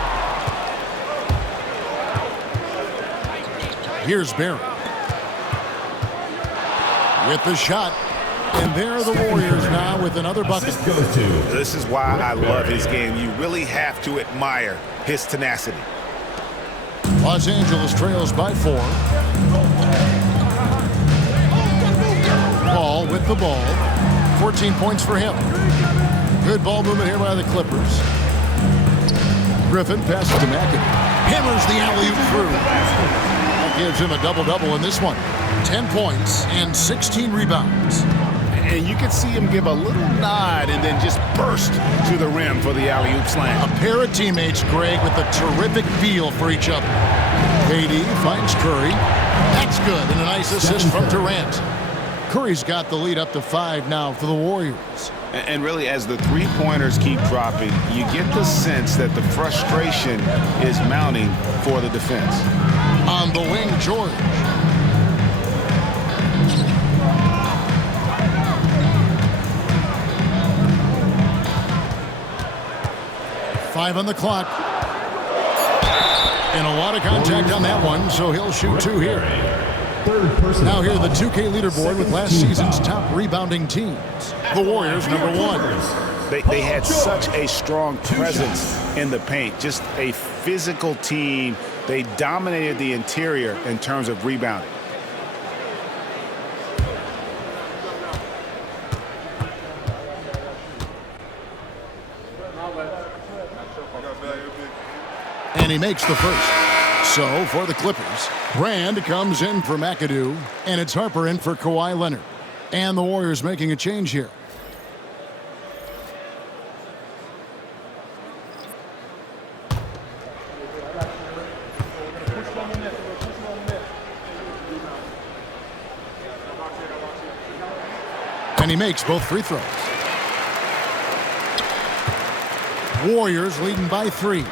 Here's Barry. With the shot. And there are the Warriors now with another bucket. This is why I love his game. You really have to admire his tenacity. Los Angeles trails by 4. Paul with the ball. 14 points for him. Good ball movement here by the Clippers. Griffin passes to McAdoo. Hammers the alley-oop through. That gives him a double-double in this one. 10 points and 16 rebounds. And you can see him give a little nod and then just burst to the rim for the alley-oop slam. A pair of teammates, Greg, with a terrific feel for each other. KD finds Curry. That's good, and a nice assist from Durant. Curry's got the lead up to 5 now for the Warriors. And really, as the three-pointers keep dropping, you get the sense that the frustration is mounting for the defense. On the wing, George. Five on the clock. And a lot of contact on that one, so he'll shoot two here. Now here the 2K leaderboard with last season's top rebounding teams. The Warriors, number one. They had such a strong presence in the paint, just a physical team. They dominated the interior in terms of rebounding. And he makes the first. So, for the Clippers, Brand comes in for McAdoo, and it's Harper in for Kawhi Leonard. And the Warriors making a change here. And he makes both free throws. Warriors leading by 3.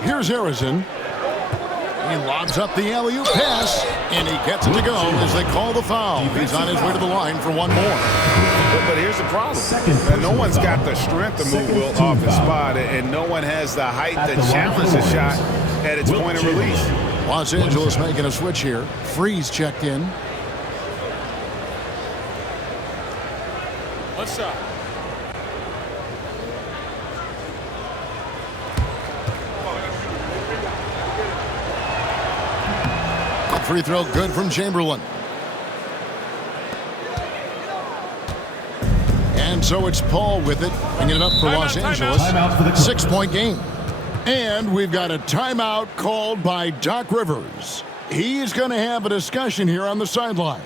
Here's Harrison. He lobs up the alley-oop pass, and he gets it to go as they call the foul. He's on his way to the line for one more. But here's the problem. No one's got the strength to move Wilt off his spot, and no one has the height to challenge the shot at its point of release. Los Angeles making a switch here. Freeze checked in. One shot. Free throw good from Chamberlain. And so it's Paul with it, bringing it up for Los Angeles. 6-point game. And we've got a timeout called by Doc Rivers. He's going to have a discussion here on the sideline.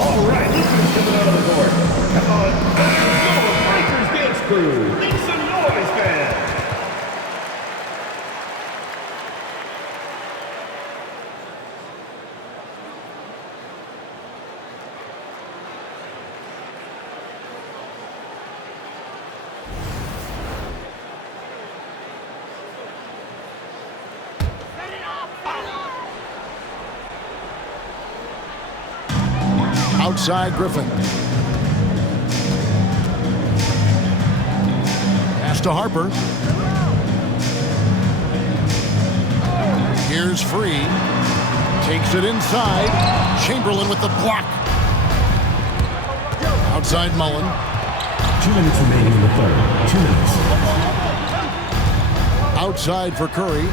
All right, listeners coming out of the court. Come on, Breakers Dance Crew. Make some noise, fans. Outside Griffin. Pass to Harper. Here's Free. Takes it inside. Chamberlain with the block. Outside Mullen. 2 minutes remaining in the third. 2 minutes. Outside for Curry.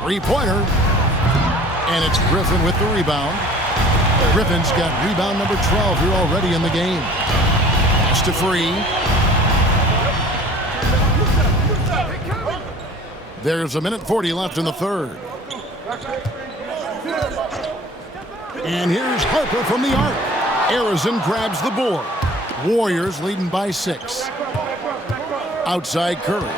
Three-pointer. And it's Griffin with the rebound. Griffin's got rebound number 12 here already in the game. Pass to Free. There's 1:40 left in the third. And here's Harper from the arc. Harrison grabs the board. Warriors leading by 6. Outside Curry.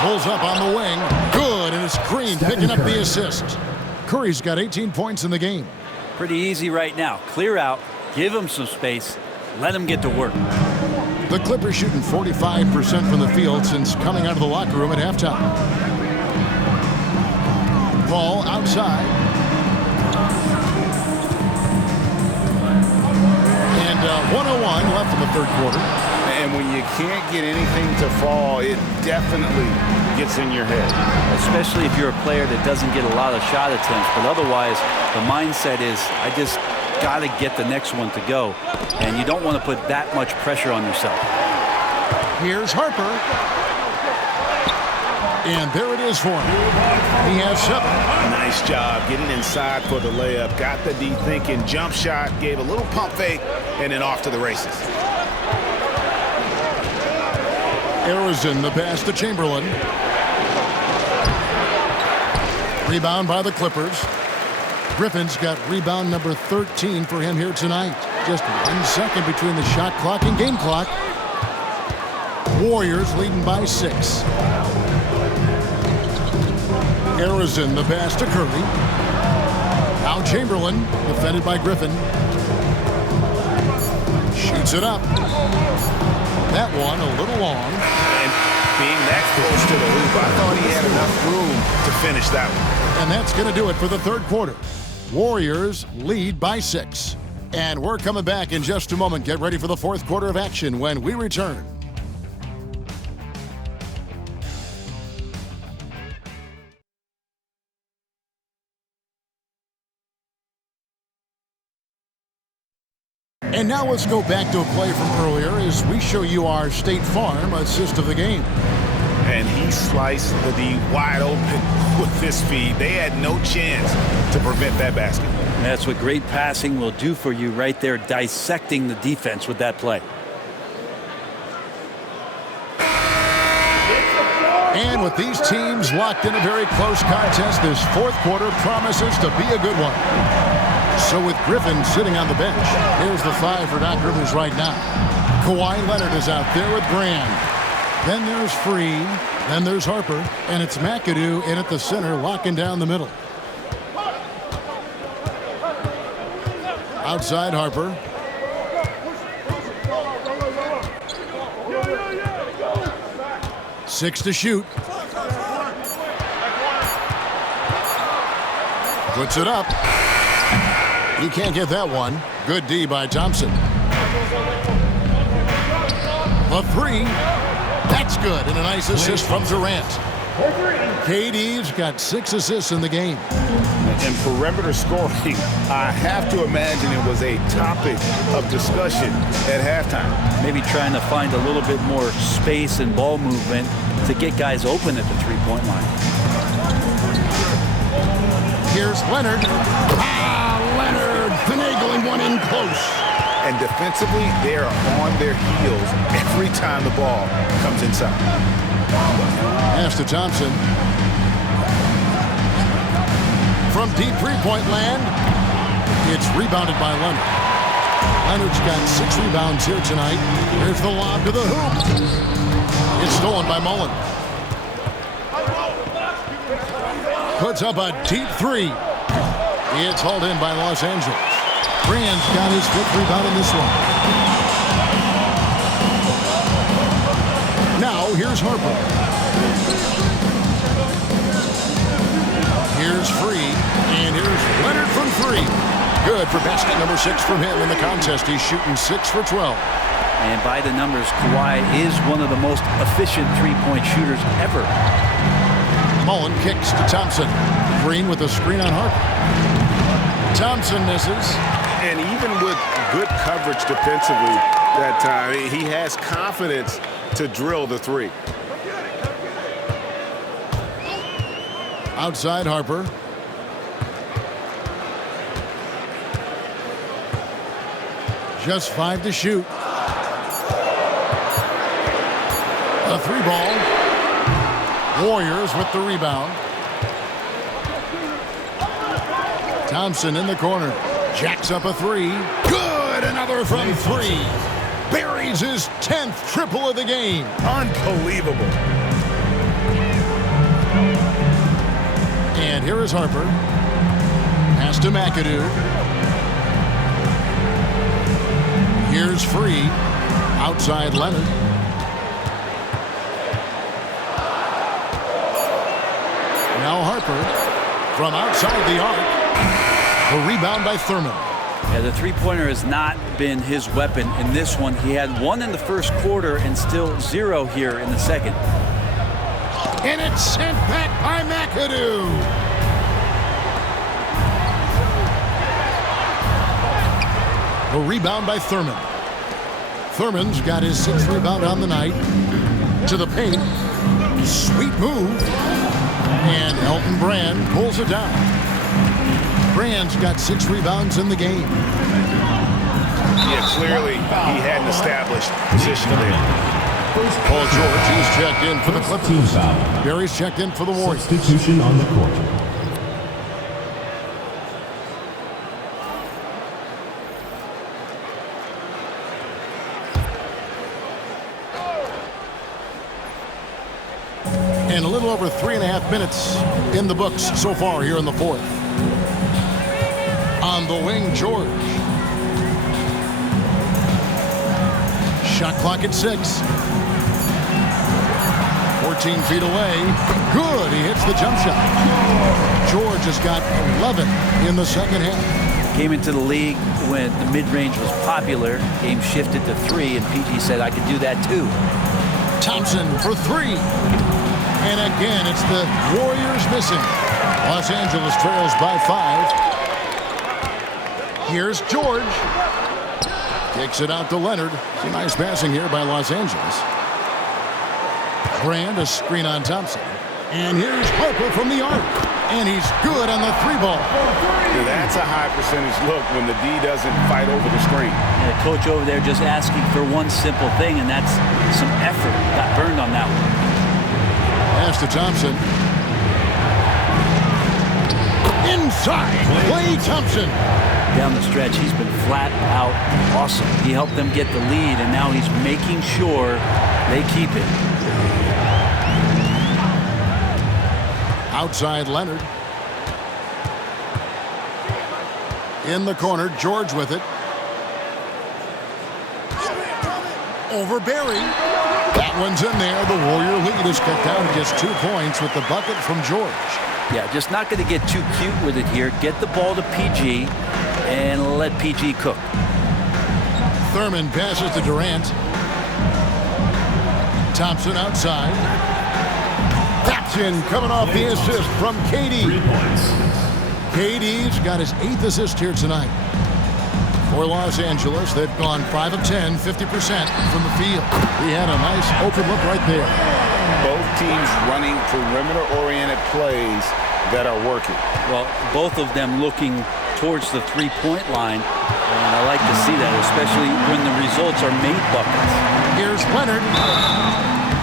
Pulls up on the wing. Good, and it's Green picking up the assist. Curry's got 18 points in the game. Pretty easy right now. Clear out, give him some space, let him get to work. The Clippers shooting 45% from the field since coming out of the locker room at halftime. Paul outside. And 1:01 left in the third quarter. And when you can't get anything to fall, it definitely gets in your head. Especially if you're a player that doesn't get a lot of shot attempts. But otherwise, the mindset is, I just got to get the next one to go. And you don't want to put that much pressure on yourself. Here's Harper. And there it is for him. He has 7. Nice job getting inside for the layup. Got the deep thinking jump shot, gave a little pump fake, and then off to the races. Harrison, the pass to Chamberlain. Rebound by the Clippers. Griffin's got rebound number 13 for him here tonight. Just 1 second between the shot clock and game clock. Warriors leading by 6. Harrison, the pass to Curry. Now Chamberlain, defended by Griffin. Shoots it up. That one a little long. And being that close to the hoop, I thought he had enough room to finish that one. And that's going to do it for the third quarter. Warriors lead by 6. And we're coming back in just a moment. Get ready for the fourth quarter of action when we return. And now let's go back to a play from earlier as we show you our State Farm assist of the game. And he sliced the D wide open with his feed. They had no chance to prevent that basket. And that's what great passing will do for you right there, dissecting the defense with that play. And with these teams locked in a very close contest, this fourth quarter promises to be a good one. So with Griffin sitting on the bench, here's the 5 for Doc Rivers right now. Kawhi Leonard is out there with Brand. Then there's Free. Then there's Harper. And it's McAdoo in at the center, locking down the middle. Outside Harper. Six to shoot. Puts it up. He can't get that one. Good D by Thompson. The 3. That's good. And a nice assist from Durant. KD's got 6 assists in the game. And perimeter scoring, I have to imagine it was a topic of discussion at halftime. Maybe trying to find a little bit more space and ball movement to get guys open at the three-point line. Here's Leonard. Leonard finagling one in close. And defensively, they are on their heels every time the ball comes inside. Pass to Thompson. From deep three-point land, it's rebounded by Leonard. Leonard's got 6 rebounds here tonight. Here's the lob to the hoop. It's stolen by Mullen. Puts up a deep 3. It's hauled in by Los Angeles. Brand's got his 5th rebound in this one. Now here's Harper. Here's Free, and here's Leonard from 3. Good for basket number 6 from him in the contest. He's shooting 6 for 12. And by the numbers, Kawhi is one of the most efficient three-point shooters ever. Mullen kicks to Thompson. Green with a screen on Harper. Thompson misses. And even with good coverage defensively that time, he has confidence to drill the 3. Outside Harper. Just 5 to shoot. A 3 ball. Warriors with the rebound. Thompson in the corner. Jacks up a 3. Good! Another from 3. Buries his 10th triple of the game. Unbelievable. And here is Harper. Pass to McAdoo. Here's Free. Outside Leonard. Now Harper from outside the arc. A rebound by Thurman. Yeah, the three-pointer has not been his weapon in this one. He had 1 in the first quarter and still 0 here in the second. And it's sent back by McAdoo. A rebound by Thurman. Thurman's got his 6th rebound on the night. To the paint. Sweet move. And Elton Brand pulls it down. Brand's got 6 rebounds in the game. Yeah, clearly he hadn't established position there. Paul George is checked in for the Clippers. Team foul. Barry's checked in for the Warriors. Substitution on the court. minutes in the books so far here in the fourth. On the wing, George. Shot clock at 6. 14 feet away. Good. He hits the jump shot. George has got 11 in the second half. Came into the league when the mid-range was popular. Game shifted to 3, and PG said, I could do that too. Thompson for 3. And again, it's the Warriors missing. Los Angeles trails by 5. Here's George. Kicks it out to Leonard. Some nice passing here by Los Angeles. Brand, a screen on Thompson. And here's Harper from the arc. And he's good on the 3-ball. That's a high percentage look when the D doesn't fight over the screen. Yeah, the coach over there just asking for one simple thing, and that's some effort. Got burned on that one. Pass to Thompson. Inside, Klay Thompson. Down the stretch, he's been flat out awesome. He helped them get the lead, and now he's making sure they keep it. Outside Leonard. In the corner, George with it. Over Barry. That one's in there. The Warrior lead is cut down to just 2 points with the bucket from George. Yeah, just not going to get too cute with it here. Get the ball to PG and let PG cook. Thurman passes to Durant. Thompson outside. Thompson coming off the assist from KD. 3 points. KD's got his 8th assist here tonight. For Los Angeles, they've gone 5 of 10, 50% from the field. He had a nice open look right there. Both teams running perimeter-oriented plays that are working. Well, both of them looking towards the three-point line, and I like to see that, especially when the results are made buckets. Here's Leonard,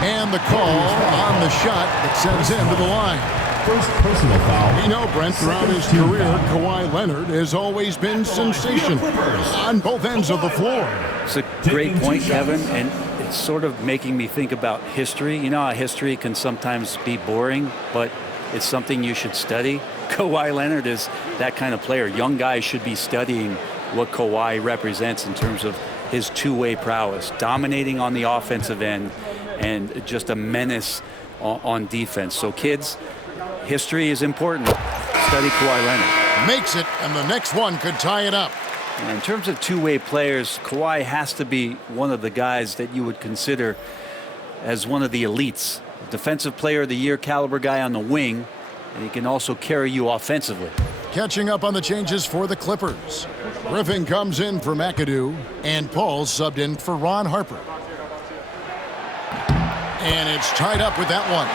and the call on the shot that sends him to the line. First personal foul. You know, Brent, throughout his career, Kawhi Leonard has always been sensational on both ends of the floor. It's a great point, Kevin, and it's sort of making me think about history. You know how history can sometimes be boring, but it's something you should study. Kawhi Leonard is that kind of player. Young guys should be studying what Kawhi represents in terms of his two-way prowess, dominating on the offensive end, and just a menace on defense. So, kids, history is important. Study Kawhi Leonard. Makes it, and the next one could tie it up. And in terms of two-way players, Kawhi has to be one of the guys that you would consider as one of the elites. Defensive Player of the Year caliber guy on the wing, and he can also carry you offensively. Catching up on the changes for the Clippers. Griffin comes in for McAdoo, and Paul subbed in for Ron Harper. And it's tied up with that one.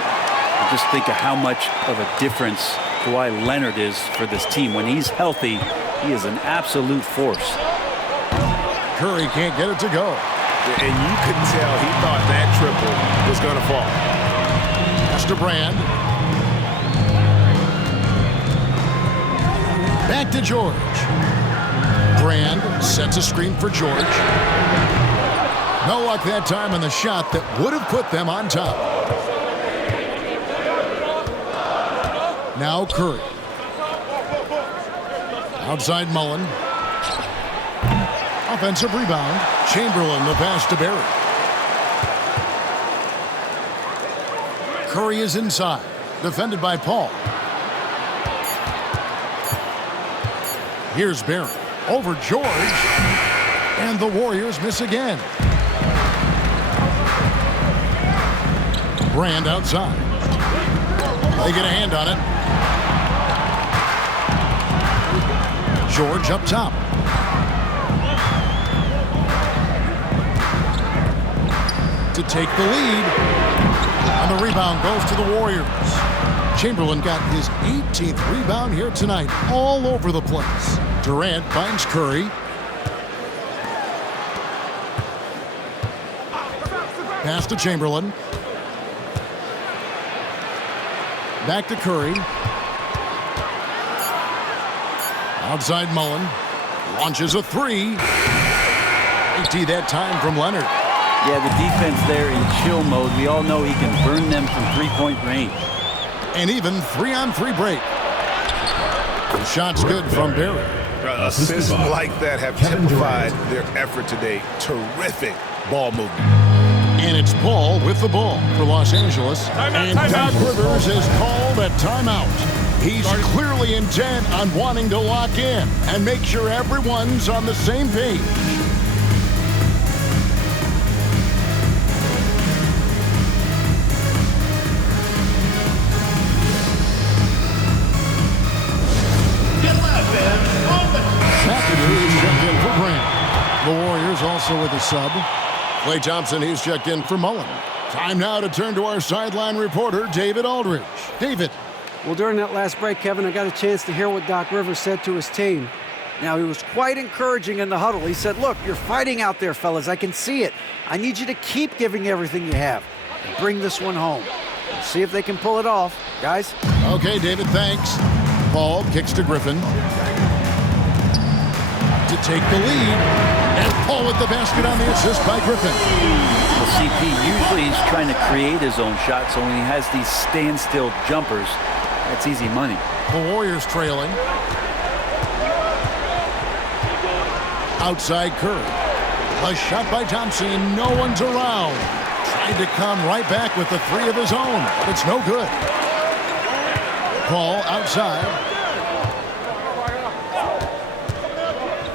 Just think of how much of a difference Kawhi Leonard is for this team. When he's healthy, he is an absolute force. Curry can't get it to go. And you could tell he thought that triple was going to fall. Pass to Brand. Back to George. Brand sets a screen for George. No luck that time on the shot that would have put them on top. Now Curry. Outside Mullen. Offensive rebound. Chamberlain, the pass to Barry. Curry is inside. Defended by Paul. Here's Barry. Over George. And the Warriors miss again. Brand outside. They get a hand on it. George up top. To take the lead. And the rebound goes to the Warriors. Chamberlain got his 18th rebound here tonight, all over the place. Durant finds Curry. Pass to Chamberlain. Back to Curry. Outside Mullen. Launches a three. 80 that time from Leonard. Yeah, the defense there in chill mode. We all know he can burn them from three-point range. An even 3-on-3 break. The shot's good from Barry. Assists like that have typified their effort today. Terrific ball movement. And it's Paul with the ball for Los Angeles. And Doc Rivers is called a timeout. He's clearly intent on wanting to lock in and make sure everyone's on the same page. McAdoo is checked in for Grant. The Warriors also with a sub. Klay Thompson, he's checked in for Mullen. Time now to turn to our sideline reporter, David Aldridge. David. Well, during that last break, Kevin, I got a chance to hear what Doc Rivers said to his team. Now, he was quite encouraging in the huddle. He said, look, you're fighting out there, fellas. I can see it. I need you to keep giving everything you have and bring this one home. Let's see if they can pull it off. Guys? Okay, David, thanks. Paul kicks to Griffin to take the lead. And Paul with the basket on the assist by Griffin. Well, CP, usually he's trying to create his own shot, so when he has these standstill jumpers, that's easy money. The Warriors trailing. Outside Curry. A shot by Thompson. No one's around. Tried to come right back with the three of his own, but it's no good. Paul outside.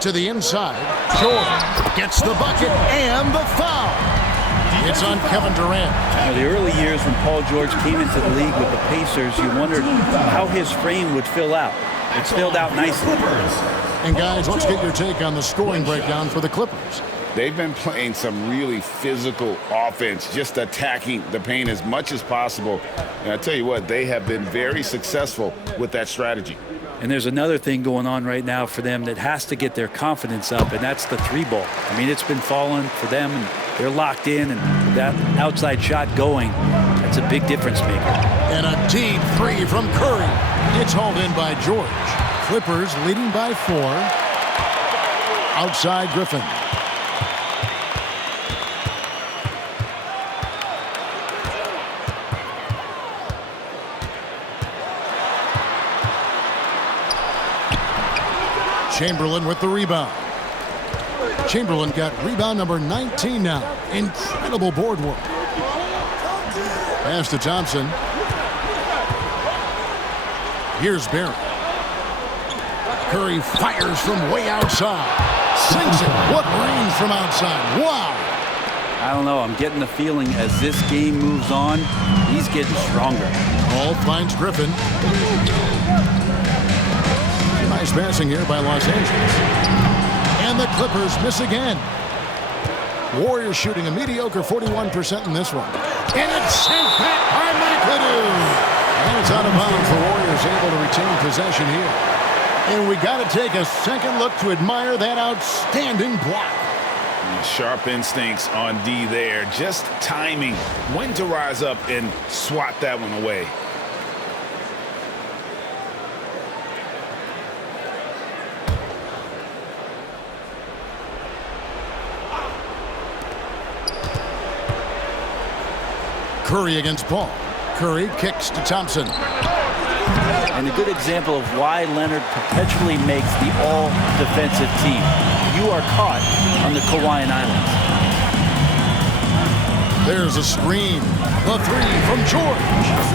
To the inside. George gets the bucket and the foul. It's on Kevin Durant. Now, the early years when Paul George came into the league with the Pacers, you wondered how his frame would fill out. It's filled out nicely. And guys, let's get your take on the scoring breakdown for the Clippers. They've been playing some really physical offense, just attacking the paint as much as possible. And I tell you what, they have been very successful with that strategy. And there's another thing going on right now for them that has to get their confidence up, and that's the three ball. I mean, it's been falling for them, and they're locked in, and that outside shot going, that's a big difference maker. And a deep three from Curry. It's hauled in by George. Clippers leading by 4. Outside Griffin. Chamberlain with the rebound. Chamberlain got rebound number 19 now. Incredible board work. Pass to Thompson. Here's Barry. Curry fires from way outside. Sinks it. What range from outside. Wow. I don't know. I'm getting the feeling as this game moves on, he's getting stronger. Ball finds Griffin. Nice passing here by Los Angeles. And the Clippers miss again. Warriors shooting a mediocre 41% in this one. And it's sent back by McAdoo. And it's out of bounds. The Warriors able to retain possession here. And we got to take a second look to admire that outstanding block. Sharp instincts on D there. Just timing when to rise up and swat that one away. Curry against Paul. Curry kicks to Thompson. And a good example of why Leonard perpetually makes the all-defensive team. You are caught on the Hawaiian Islands. There's a screen. The three from George.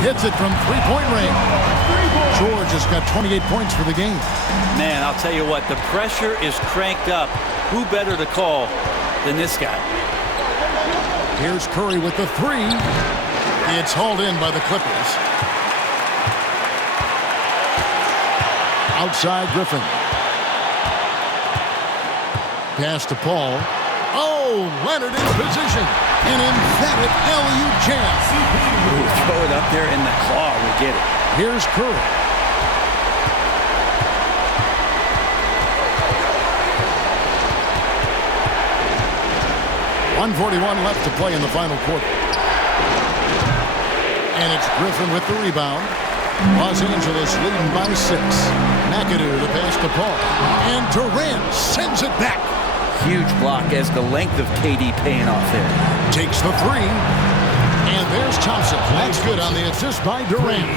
Hits it from three-point range. George has got 28 points for the game. Man, I'll tell you what, the pressure is cranked up. Who better to call than this guy? Here's Curry with the three. It's hauled in by the Clippers. Outside Griffin. Pass to Paul. Oh, Leonard in position. An emphatic alley-oop jam. Throw it up there in the claw. We get it. Here's Curry. .141 left to play in the final quarter. And it's Griffin with the rebound. Los Angeles leading by 6. McAdoo the pass to Paul. And Durant sends it back. Huge block as the length of KD paying off there. Takes the three. And there's Thompson. That's good on the assist by Durant.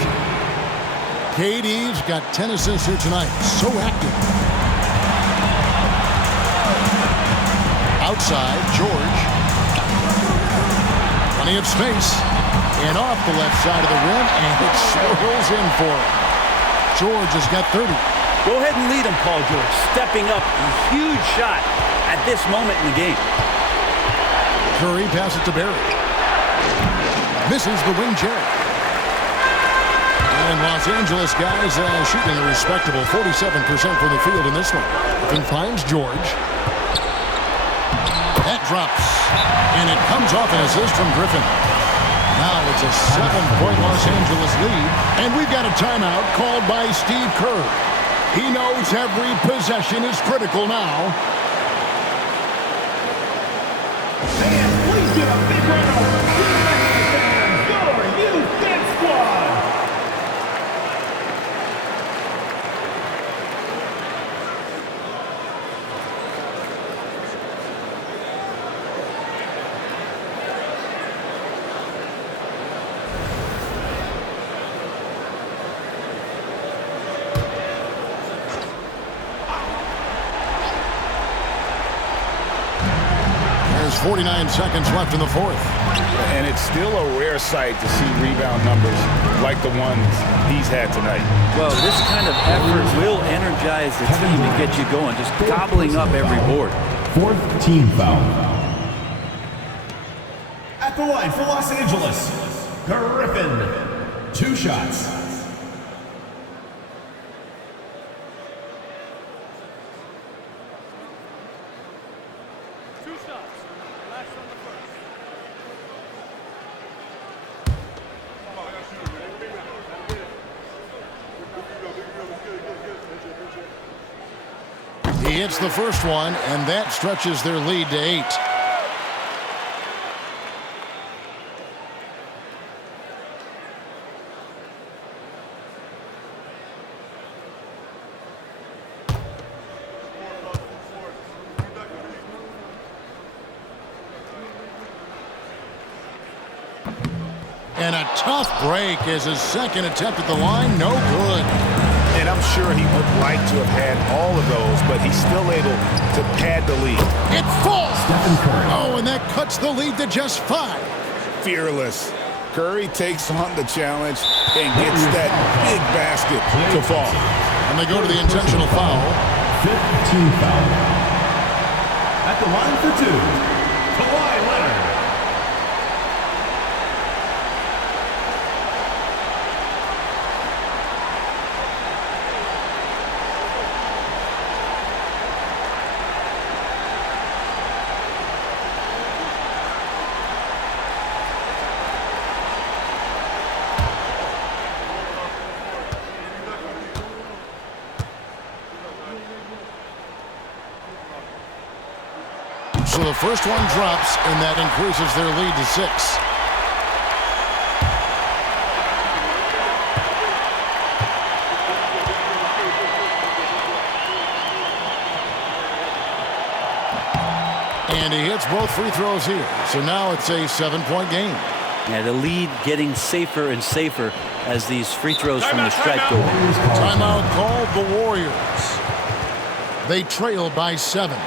KD's got 10 assists here tonight. So active. Outside, George. Plenty of space. And off the left side of the rim, and it swirls in for him. George has got 30. Go ahead and lead him, Paul George. Stepping up, a huge shot at this moment in the game. Curry passes to Barry. Misses the wing Jerry. And Los Angeles guys shooting a respectable 47% from the field in this one. And finds George. That drops. And it comes off an assist from Griffin. Now it's a 7-point Los Angeles lead. And we've got a timeout called by Steve Kerr. He knows every possession is critical now. Fans, please give a big round of applause to the fans, your youth and squad. There's 49 seconds left in the fourth. And it's still a rare sight to see rebound numbers like the ones he's had tonight. Well, this kind of effort will energize the team and get you going, just gobbling up every board. Fourth team foul. At the line for Los Angeles, Griffin. 2 shots. He hits the first one, and that stretches their lead to 8. And a tough break as his second attempt at the line, no good. And I'm sure he would like to have had all of those, but he's still able to pad the lead. It falls! Oh, and that cuts the lead to just 5. Fearless. Curry takes on the challenge and gets that big basket to fall. And they go to the intentional foul. Fifth team foul. At the line for 2, Kawhi Leonard. So the first one drops, and that increases their lead to 6. And he hits both free throws here. So now it's a 7-point game. Yeah, the lead getting safer and safer as these free throws from the stripe go. Timeout called the Warriors. They trail by 7.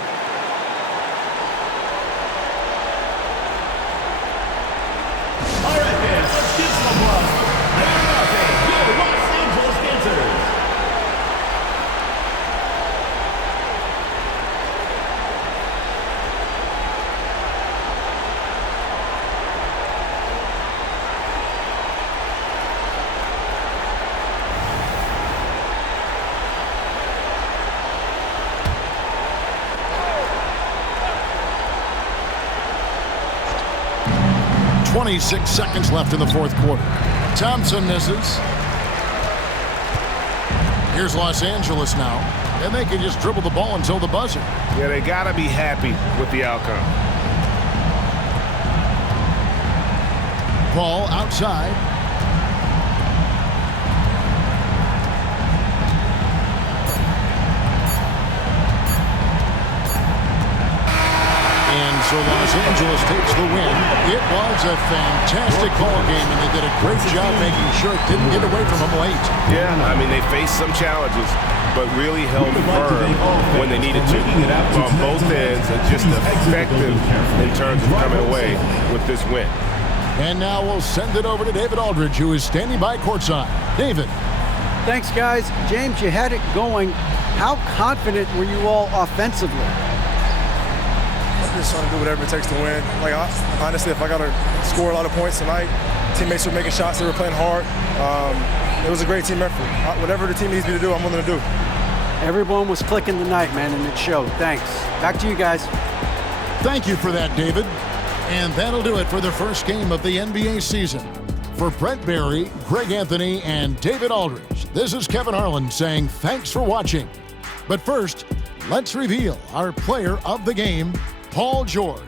.26 seconds left in the fourth quarter. Thompson misses. Here's Los Angeles now, and they can just dribble the ball until the buzzer. Yeah, they got to be happy with the outcome. Ball outside. And so Los Angeles takes the win. It was a fantastic ball game, and they did a great job making sure it didn't get away from them late. Yeah, I mean, they faced some challenges, but really held firm when they needed to on both ends, and just effective in terms of coming away with this win. And now we'll send it over to David Aldridge, who is standing by courtside. David. Thanks, guys. James, you had it going. How confident were you all offensively? I'm just trying to do whatever it takes to win. Like, honestly, if I got to score a lot of points tonight, teammates were making shots, they were playing hard. It was a great team effort. Whatever the team needs me to do, I'm willing to do. Everyone was clicking tonight, man, and it showed. Thanks. Back to you guys. Thank you for that, David. And that'll do it for the first game of the NBA season. For Brent Barry, Greg Anthony, and David Aldridge, this is Kevin Harlan saying thanks for watching. But first, let's reveal our player of the game, Paul George.